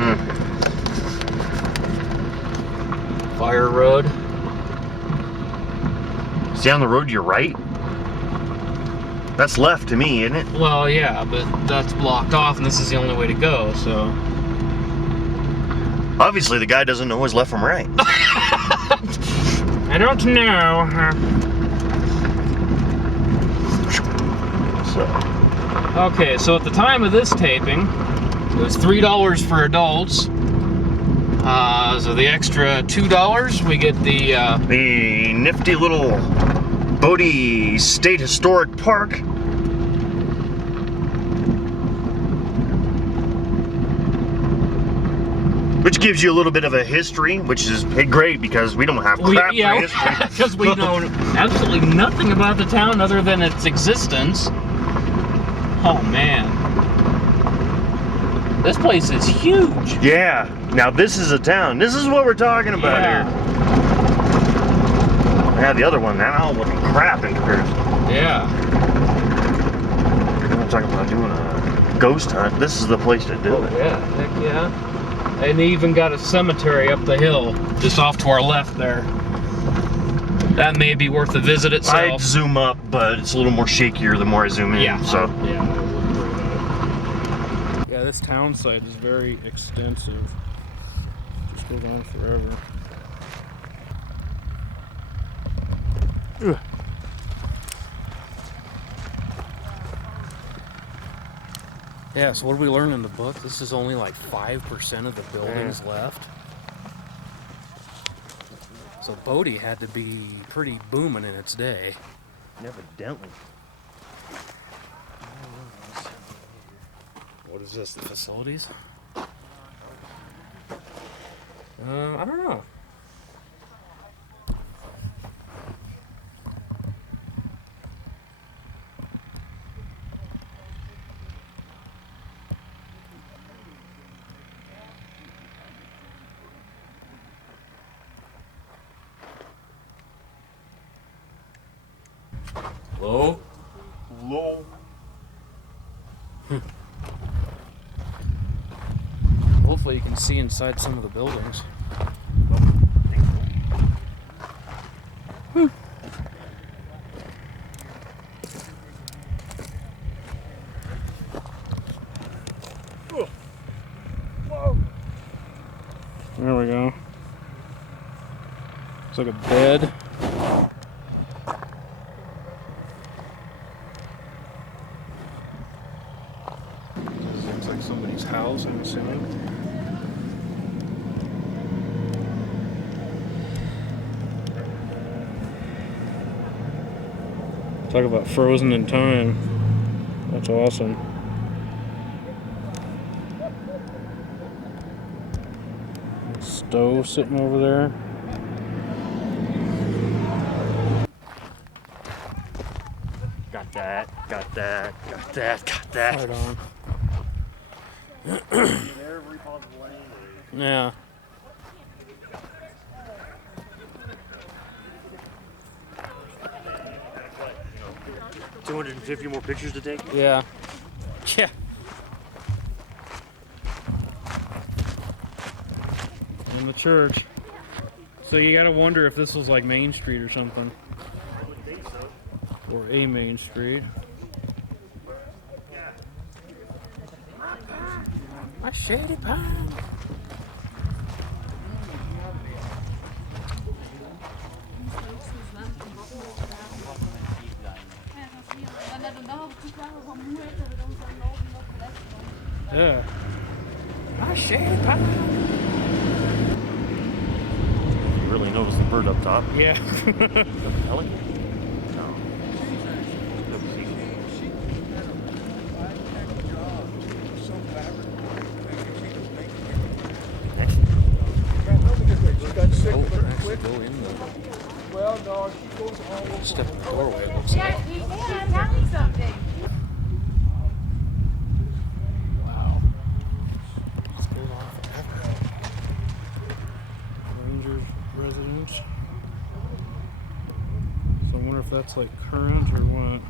Fire road. See on the road to your right? That's left to me, isn't it? Well, yeah, but that's blocked off, and this is the only way to go. So. Obviously, the guy doesn't know his left from right. I don't know. So. Okay, so at the time of this taping, it was $3 for adults. So the extra $2, we get the The nifty little Bodie State Historic Park. Which gives you a little bit of a history, which is great because we don't have crap for history. because we know absolutely nothing about the town other than its existence. Oh man, this place is huge. Yeah, now this is a town. This is what we're talking about here. Yeah, the other one, now looking crap in comparison. Yeah. I'm talking about doing a ghost hunt. This is the place to do it. Yeah, heck yeah. And they even got a cemetery up the hill, just off to our left there. That may be worth a visit itself. I'd zoom up, but it's a little more shakier the more I zoom in. Yeah. So. Yeah, this town site is very extensive. Just goes on forever. Ugh. Yeah, so what did we learn in the book? This is only like 5% of the buildings left. So Bodie had to be pretty booming in its day. Evidently. What is this, the facilities? I don't know. Hello? Low. Hopefully you can see inside some of the buildings. There we go. It's like a bed. Looks like somebody's house, I'm assuming. Talk about frozen in time. That's awesome. Stove sitting over there. Got that, got that, got that, got that. Right on. Yeah. $250 more pictures to take? Yeah. Yeah. In the church. So you gotta wonder if this was like Main Street or something. I would think so. Or a Main Street. My shady pine. Yeah. My shady pine. You really notice the bird up top? Yeah. The pelican? No. Well, no, she goes all Step in the doorway, it looks like. I'm telling something. Wow. This goes on forever. Rangers residence. So I wonder if that's like current or what.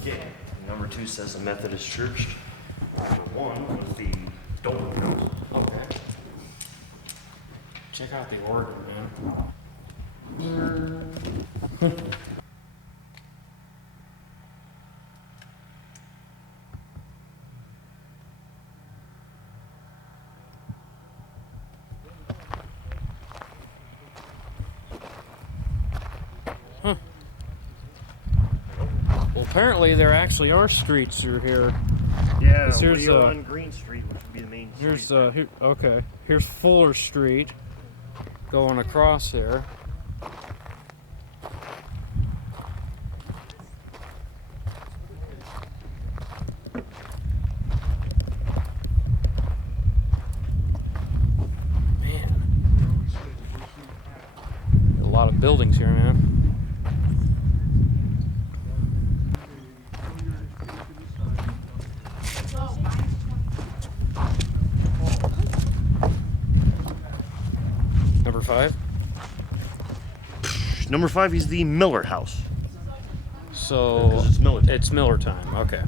Okay. Number 2 says a Methodist church. Number 1 was the Dolan House. Okay. Check out the organ, man. Huh. Well, apparently there actually are streets through here. Yeah, Here's, we're on Green Street, which would be the main Here's street. here, okay. Here's Fuller Street going across there. Man, a lot of buildings here, man. Number 5. Number 5 is the Miller House. So 'Cause it's Miller time. It's Miller time. Okay.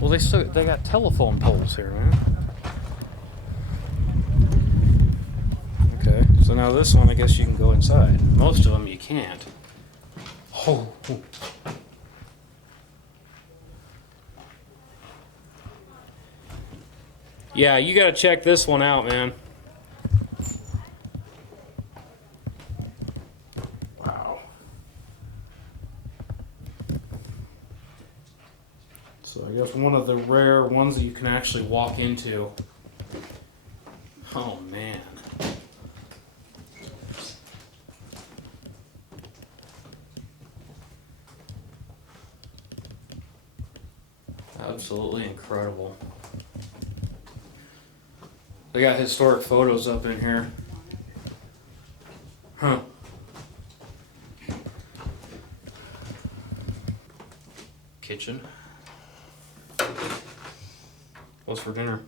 Well, they got telephone poles here, man. Okay. So now this one, I guess you can go inside. Most of them you can't. Oh. Yeah, you got to check this one out, man. Wow. So I guess one of the rare ones that you can actually walk into. Oh, man. Absolutely incredible. They got historic photos up in here. Huh. Kitchen. What's for dinner?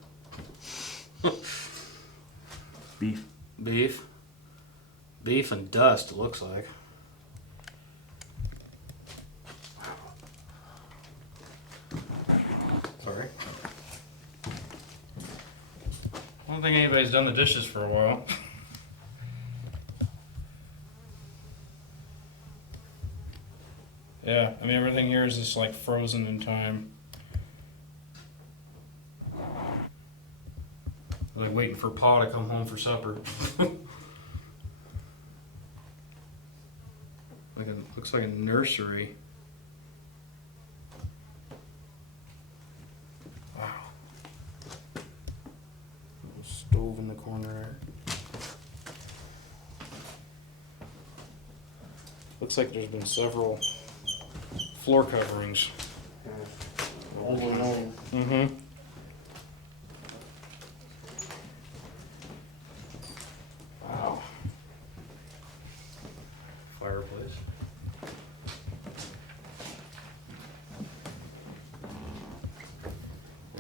Beef. Beef. Beef and dust, it looks like. Sorry. I don't think anybody's done the dishes for a while. Yeah, I mean everything here is just like frozen in time. Like waiting for Pa to come home for supper. Looks like a nursery. Wow. Little stove in the corner there. Looks like there's been several floor coverings. Old and old. Mm-hmm.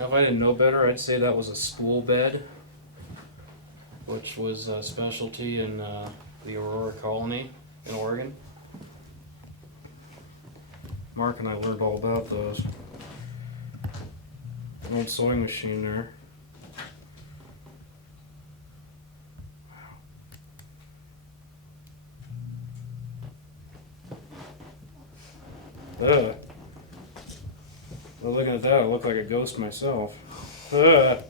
Now, if I didn't know better, I'd say that was a school bed, which was a specialty in the Aurora colony in Oregon. Mark and I learned all about those. An old sewing machine there. Ugh. Well, looking at that, I look like a ghost myself. Ugh.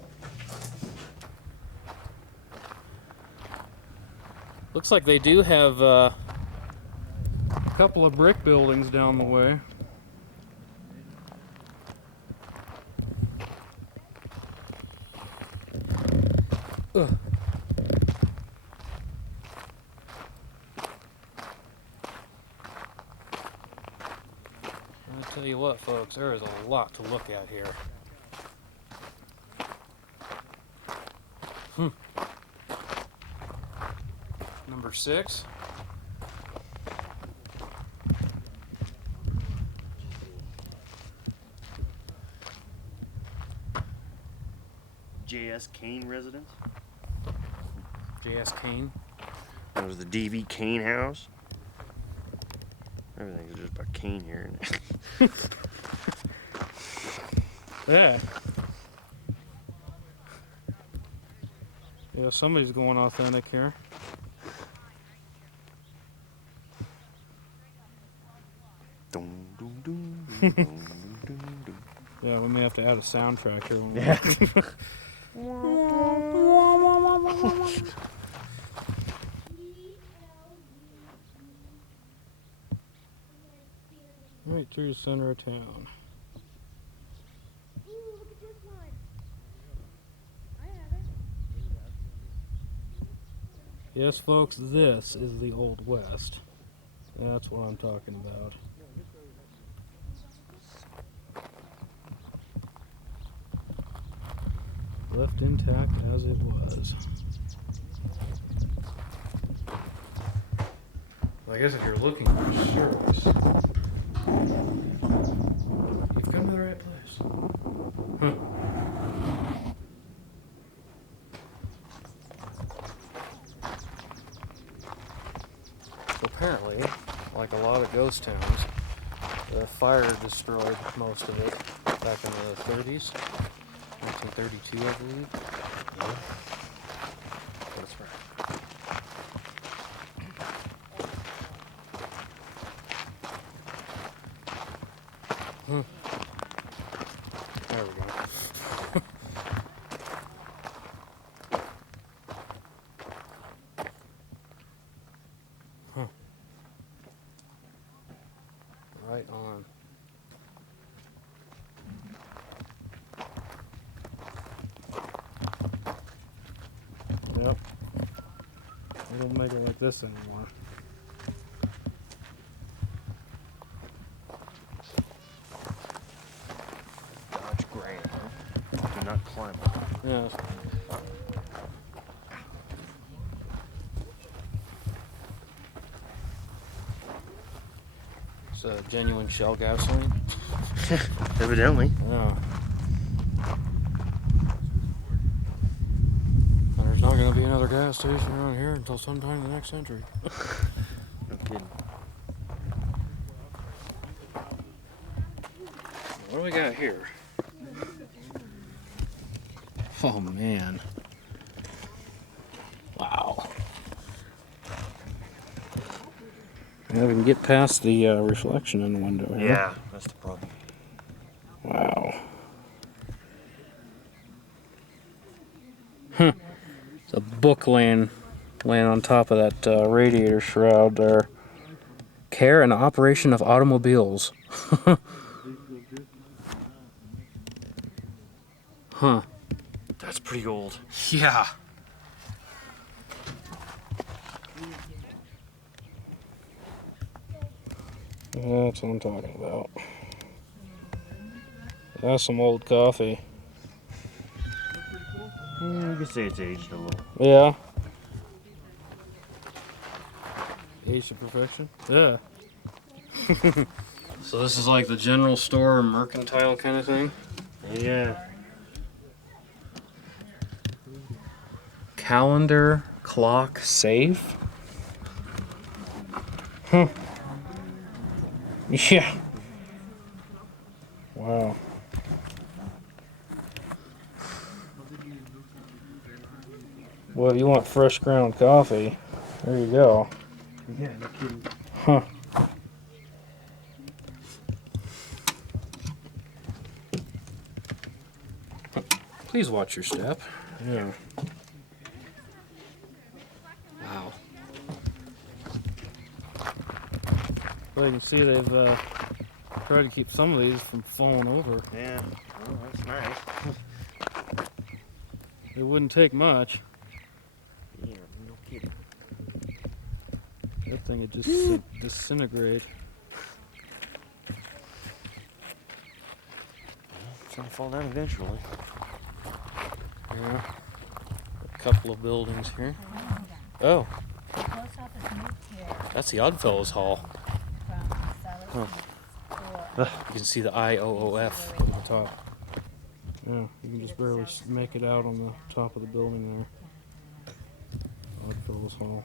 Looks like they do have a couple of brick buildings down the way. Ugh. I'll tell you what, folks, there is a lot to look at here. Number 6. J.S. Kane residence. J.S. Kane. That was the D.V. Kane house. Everything's just about Kane here. Yeah. Yeah, somebody's going authentic here. Yeah, we may have to add a soundtrack here. Yeah. Right through the center of town. Yes, folks, this is the Old West. That's what I'm talking about. Left intact as it was. Well, I guess if you're looking for service, you've come to the right place. Huh. So apparently, like a lot of ghost towns, the fire destroyed most of it back in the 30s. 1932, I believe. Yeah. That's right. There we go. Huh. Right on. Yep. We don't make it like this anymore. Dodge Graham, huh? Do not climb up. Yes. It's a genuine Shell gasoline. Evidently. Yeah. There's not going to be another gas station around here until sometime in the next century. No kidding. What do we got here? Oh man. Wow. Yeah, we can get past the reflection in the window here. Yeah, that's the problem. Wow. Huh. It's a book laying on top of that radiator shroud there. Care and operation of automobiles. Huh. That's pretty old. Yeah. That's what I'm talking about. That's some old coffee. You could say it's aged a little. Yeah. Aged to perfection? Yeah. So this is like the general store, mercantile kind of thing? Yeah. calendar clock safe. Yeah. Wow. Well, if you want fresh ground coffee, there you go. Yeah, no kidding. Huh. Please watch your step. Yeah. Wow. Well, you can see they've tried to keep some of these from falling over. Yeah, well, that's nice. It wouldn't take much. Yeah, no kidding. That thing would just disintegrate. It's gonna fall down eventually. Yeah. A couple of buildings here. Oh, The post office moved here that's the Oddfellows Hall. from You can see the IOOF at the top. Yeah, you can just barely make it out on the top of the building there. Oddfellows Hall.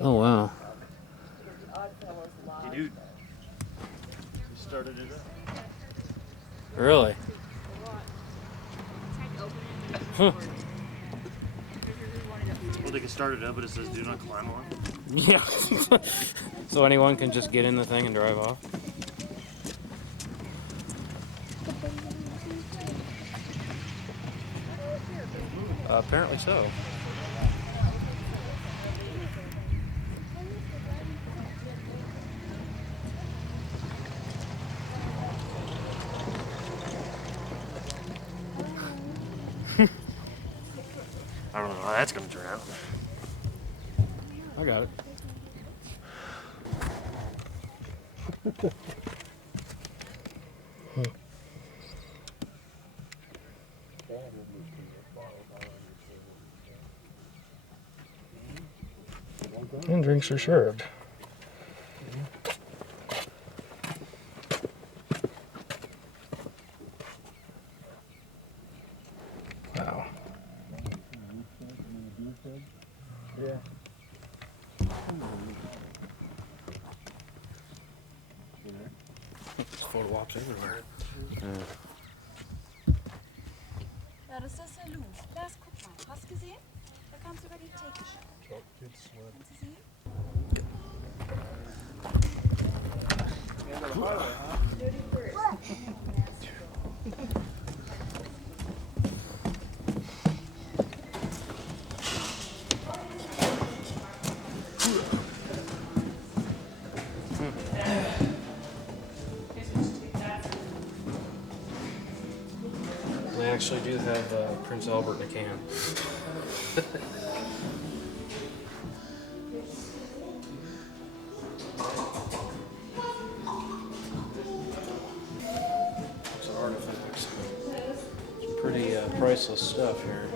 Oh wow. Hey, dude. You started it up. Really? Huh. Well, they can start it up, but it says do not climb on. Yeah. So anyone can just get in the thing and drive off? Apparently so. I don't know how that's gonna turn out. I got it. And drinks are served. Wow. There's photo ops everywhere. Ja, das ist der Lou. Das, guck mal. Hast du gesehen? Da kam sogar die Theke schauen. Kannst du sehen? They actually do have Prince Albert in a can. It's artifacts. It's pretty priceless stuff here.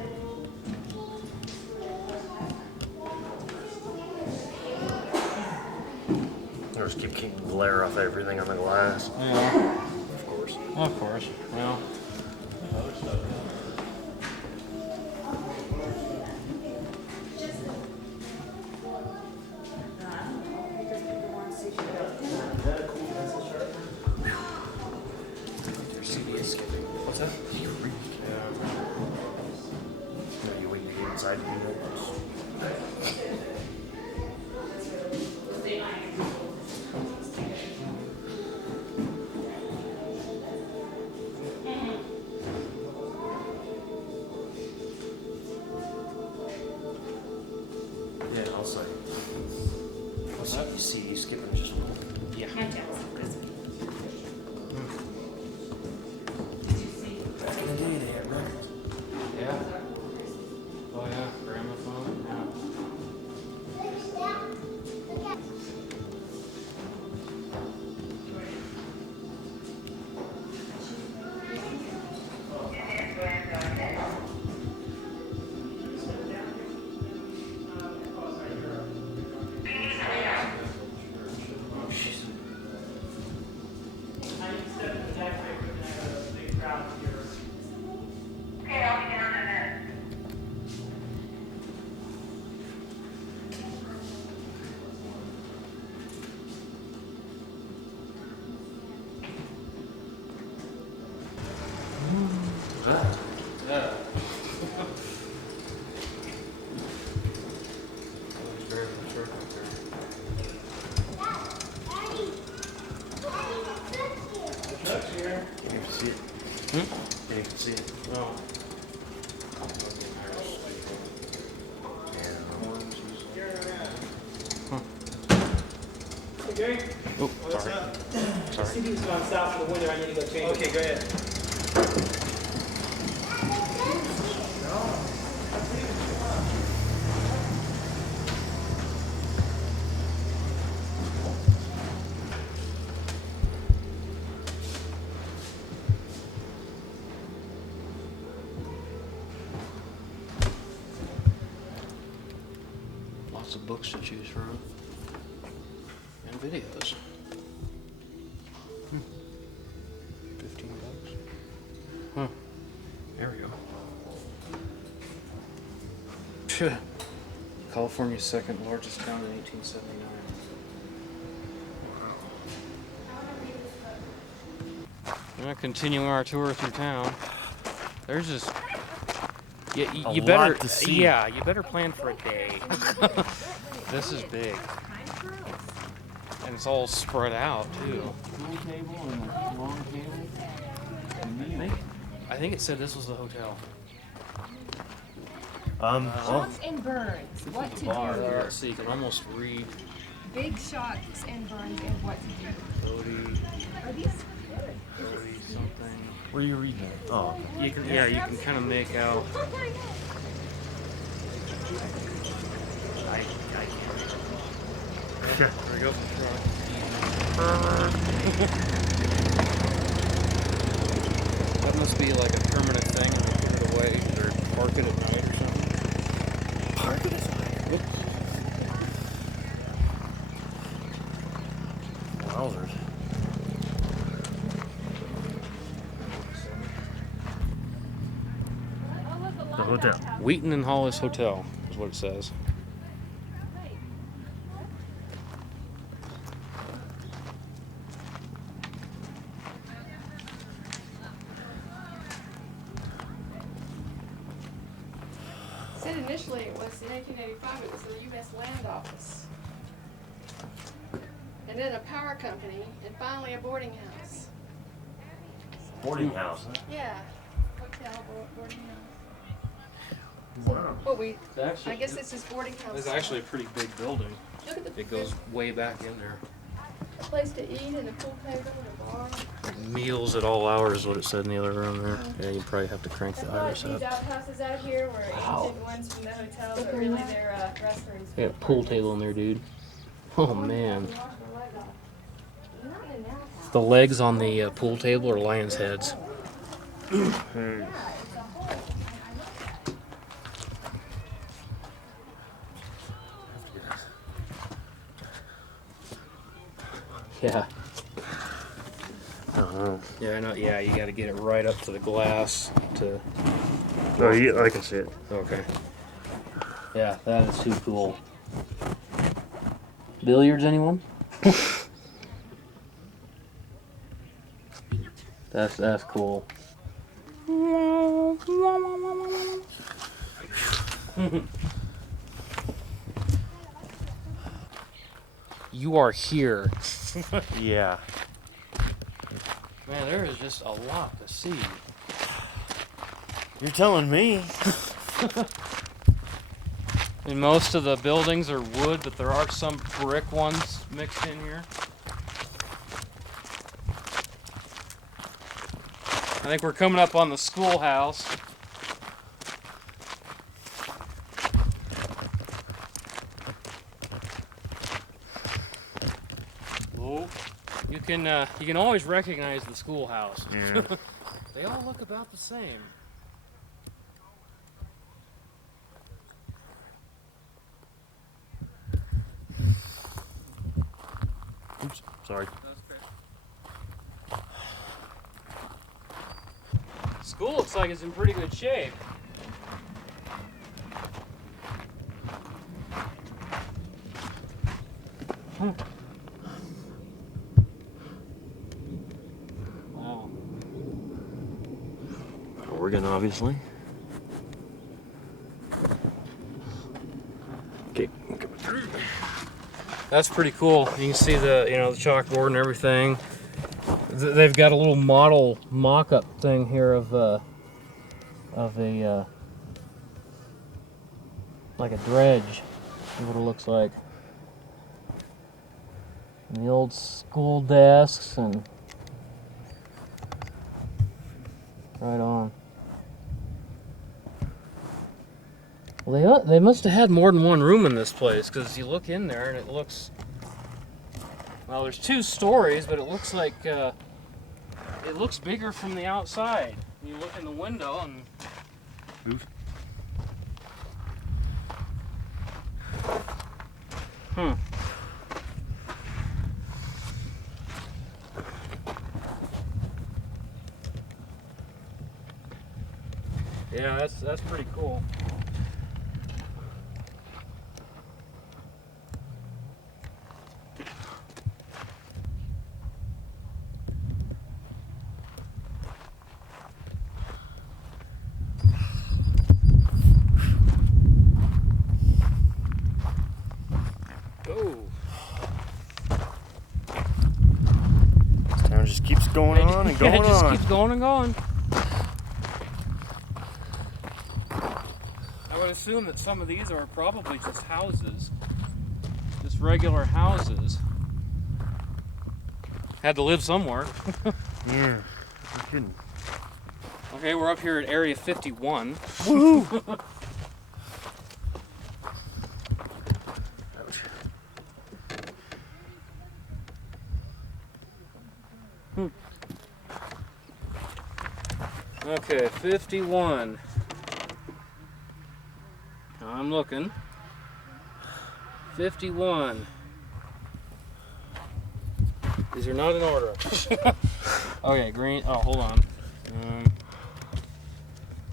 Or just keep the glare off everything on the glass. Yeah, of course. Of course. Well. What's that? Yeah. You wait to get inside to do that. Yeah, I'll say. What's that? You see, you skipping just one. Yeah. Back in the day, they had records. Yeah. Oh yeah, gramophone. Yeah. Jerry? Oh, What's sorry. up? The CD's gone south for the winter. I need to go change. Okay, go ahead. Lots of books to choose from. And videos. 15 bucks. Huh. There we go. Phew. California's second largest town in 1879. Wow. Continuing our tour through town. There's just yeah, you A better lot to see. yeah, you better plan for a day. This is big. And it's all spread out too. Pool table and a long table. I think it said this was the hotel. Well, Shots and burns. What to do. Let's see, you can almost read Big shots and burns and what to do. Bodie, Are these good? Bodie something. where are you reading it? Oh, You can, yeah, you can kind of make out. I can't. There we go. That must be like a permanent thing and they put it away or park it at night or something. Park it aside. Wowzers. The hotel. Wheaton and Hollis Hotel is what it says. Said initially it was in 1885 it was the U.S. Land Office. And then a power company and finally a boarding house. Boarding house, huh? Yeah. Hotel, boarding house. Wow. Well, Actually, I guess this is boarding house. It's actually a pretty big building. Look at the It goes way back in there. a place to eat and a pool table and a bar. Meals at all hours is what it said in the other room there. Yeah, you probably have to crank I the thought iris these up. outhouses out here were ancient ones from the hotel, but really they're restrooms. They got a pool table in there, dude. Oh man. The legs on the pool table are lions' heads. Yeah. Yeah, I know. Yeah, you got to get it right up to the glass to. Oh, yeah, I can see it. Okay. Yeah, that is too cool. Billiards, anyone? That's cool. You are here. Yeah. Man, there is just a lot to see. You're telling me. And most of the buildings are wood, but there are some brick ones mixed in here. I think we're coming up on the schoolhouse. Oh, you can always recognize the schoolhouse. Yeah. They all look about the same. Oops, sorry. School looks like it's in pretty good shape. Wow. Oregon, obviously. Okay. That's pretty cool. You can see the the chalkboard and everything. They've got a little model mock-up thing here of a like a dredge. Is what it looks like. And the old school desks and right on. Well, they must have had more than one room in this place, because you look in there and it looks, well, there's 2 stories, but it looks like it looks bigger from the outside. You look in the window and Oof. Yeah, that's pretty cool. This town just keeps going on and going it just on. keeps going and going. I would assume that some of these are probably just houses. Just regular houses. Had to live somewhere. Yeah, no kidding. Okay, we're up here at Area 51. Woo! Okay, 51. I'm looking. 51. These are not in order. Okay, green. Oh, hold on.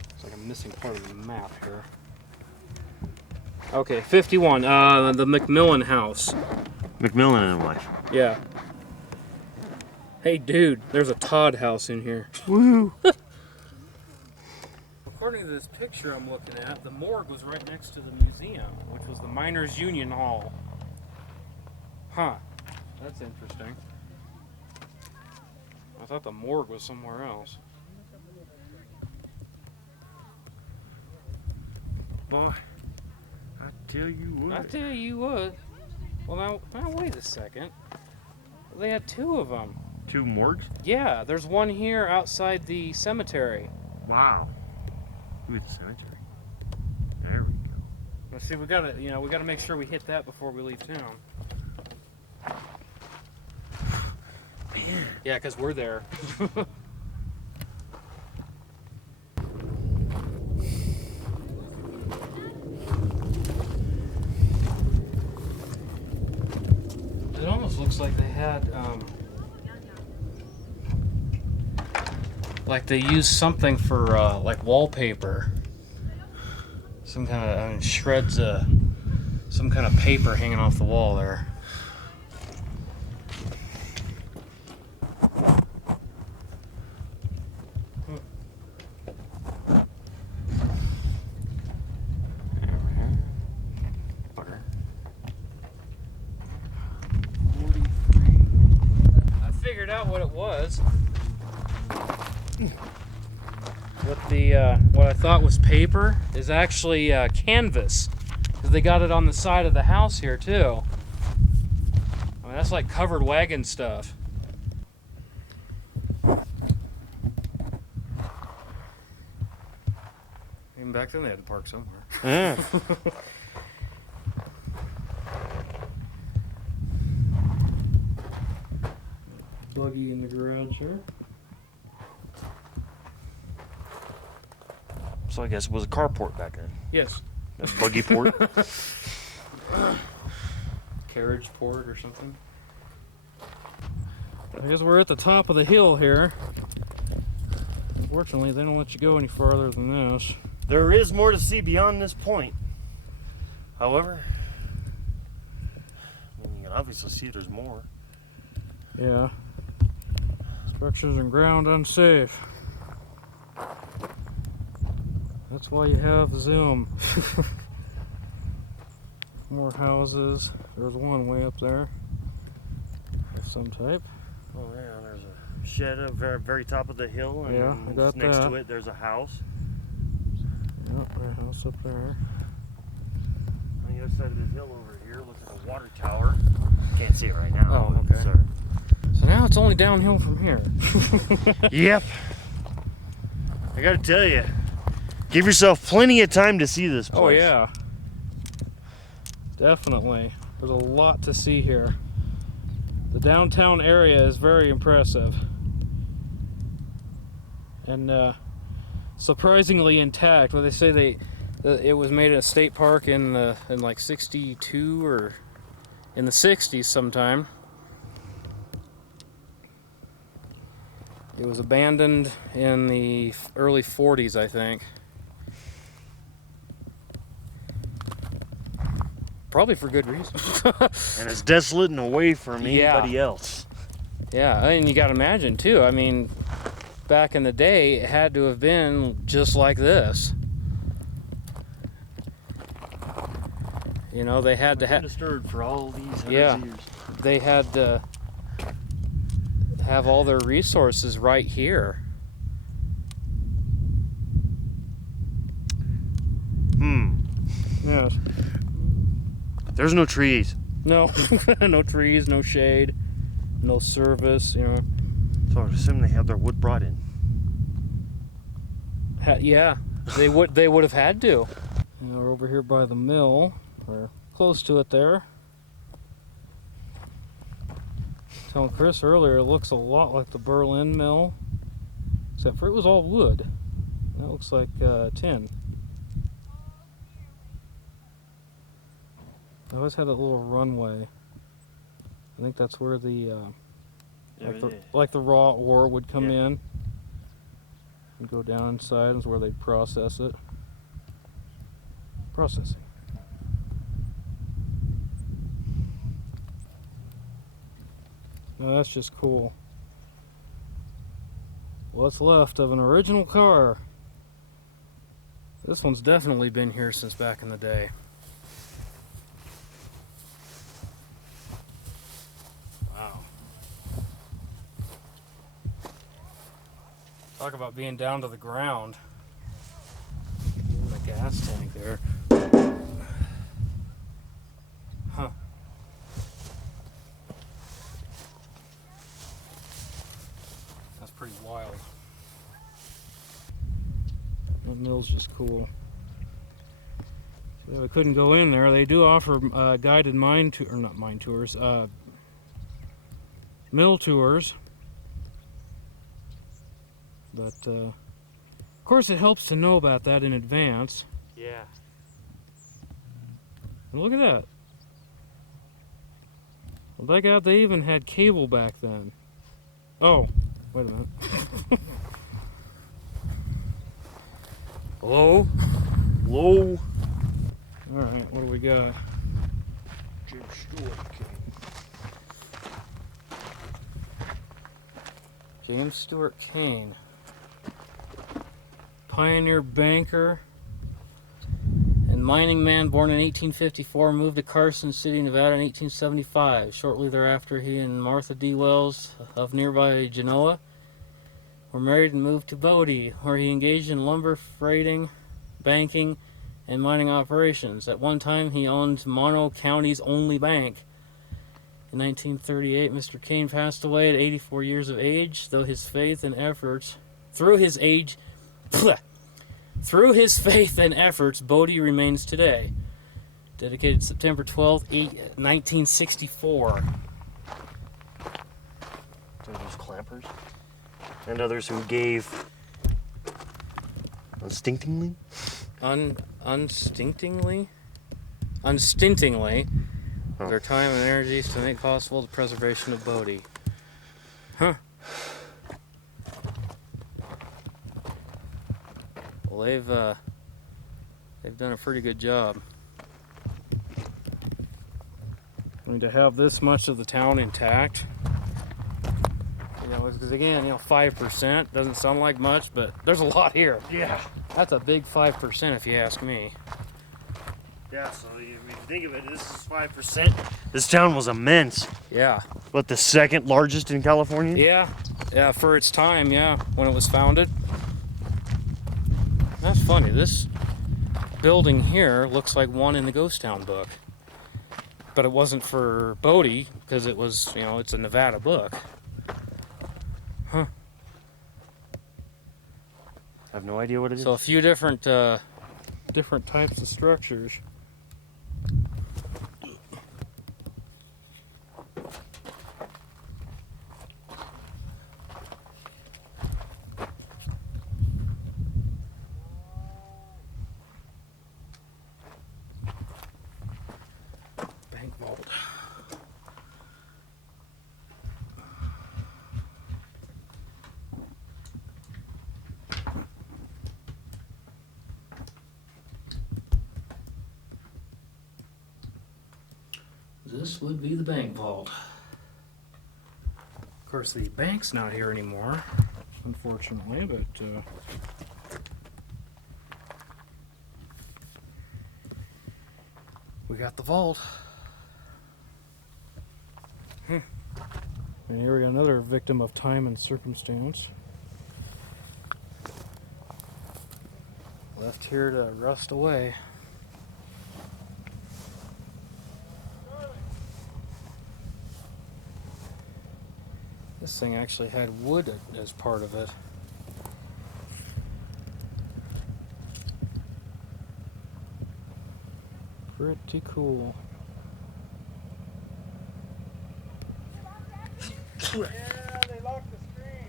It's like I'm missing part of the map here. Okay, 51. The McMillan house. McMillan and wife. Yeah. Hey, dude, there's a Todd house in here. Woo! According to this picture I'm looking at, the morgue was right next to the museum, which was the Miners Union Hall. Huh. That's interesting. I thought the morgue was somewhere else. Boy, I tell you what. I tell you what. Well, now wait a second. They had 2 of them. 2 morgues? Yeah, there's one here outside the cemetery. Wow. Ooh, the cemetery. There we go. Let's see, we gotta make sure we hit that before we leave town. Man. Yeah, because we're there. It almost looks like they had, like they used something for, like wallpaper. Some kind of, shreds, some kind of paper hanging off the wall there. Out what it was. What I thought was paper is actually canvas, because they got it on the side of the house here too. I mean, that's like covered wagon stuff. Even back then they had to park somewhere. Yeah. Buggy in the garage here. So I guess it was a carport back then. Yes. That's buggy port. Carriage port or something. I guess we're at the top of the hill here. Unfortunately, they don't let you go any farther than this. There is more to see beyond this point. However, you can obviously see there's more. Yeah. Structures and ground unsafe. That's why you have zoom. More houses. There's one way up there of some type. Oh yeah, there's a shed at the very top of the hill, and Yeah, I got next that. to it there's a house. Yep, a house up there. On the other side of this hill over here looks a water tower. Can't see it right now. Oh, okay. So now it's only downhill from here. Yep. I gotta tell you, give yourself plenty of time to see this place. Oh yeah, definitely. There's a lot to see here. The downtown area is very impressive and surprisingly intact. Well, they say it was made in a state park in like '62 or in the '60s sometime. It was abandoned in the early '40s, I think. Probably for good reason. And it's desolate and away from anybody else. Yeah, and you got to imagine too. I mean, back in the day, it had to have been just like this. You know, they had to have Undisturbed for all these hundreds of years. They had to have all their resources right here. Yes. There's no trees. No, no trees, no shade, no service. You know. So I would assume they have their wood brought in. Yeah, they would have had to. Now we're over here by the mill. We're close to it there. Telling Chris earlier, it looks a lot like the Berlin mill, except for it was all wood. That looks like tin. I always had that little runway. I think that's where the like the raw ore would come in and go down inside, is where they'd process it. Processing. Now that's just cool. What's left of an original car. This one's definitely been here since back in the day. Wow. Talk about being down to the ground. Even the gas tank there. Huh. That's pretty wild. That mill's just cool. So we couldn't go in there. They do offer guided mine tour, or not mine tours, mill tours. But of course, it helps to know about that in advance. Yeah. And look at that. Well, by God, they even had cable back then. Oh, wait a minute. Hello? Low. Alright, what do we got? James Stewart Kane. Pioneer banker and mining man, born in 1854, moved to Carson City, Nevada in 1875. Shortly thereafter, he and Martha D. Wells of nearby Genoa were married and moved to Bodie, where he engaged in lumber freighting, banking, and mining operations. At one time, he owned Mono County's only bank. In 1938, Mr. Kane passed away at 84 years of age, through his faith and efforts, Bodie remains today. Dedicated September 12th, 1964. So those clampers. And others who gave unstintingly their time and energies to make possible the preservation of Bodie. Huh. Well, they've done a pretty good job. I mean, to have this much of the town intact, you know, because again, 5% doesn't sound like much, but there's a lot here. Yeah. That's a big 5% if you ask me. Yeah, so if you think of it, this is 5%. This town was immense. Yeah. What, the second largest in California? Yeah, for its time, when it was founded. That's funny. This building here looks like one in the Ghost Town book. but it wasn't for Bodie because it was, you know, it's a Nevada book. Huh. I have no idea what it is. So a few different types of structures. Bank vault. This would be the bank vault. Of course, the bank's not here anymore, unfortunately, but we got the vault. And here we got another victim of time and circumstance. Left here to rust away. This thing actually had wood as part of it. Pretty cool. Yeah, they locked the screen.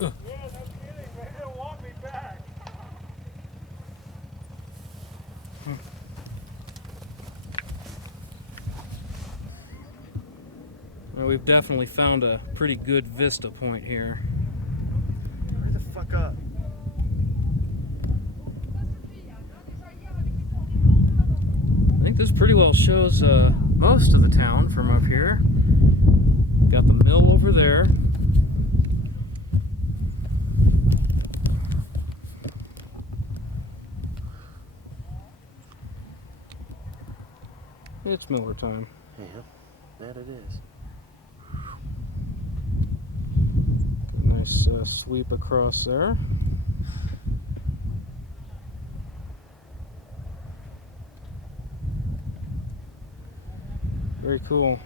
Yeah, no kidding. They don't want me back. Well, we've definitely found a pretty good vista point here. Hurry the fuck up. I think this pretty well shows most of the town from up here. Got the mill over there. It's Miller time. Yeah, that it is. Nice sweep across there. Very cool.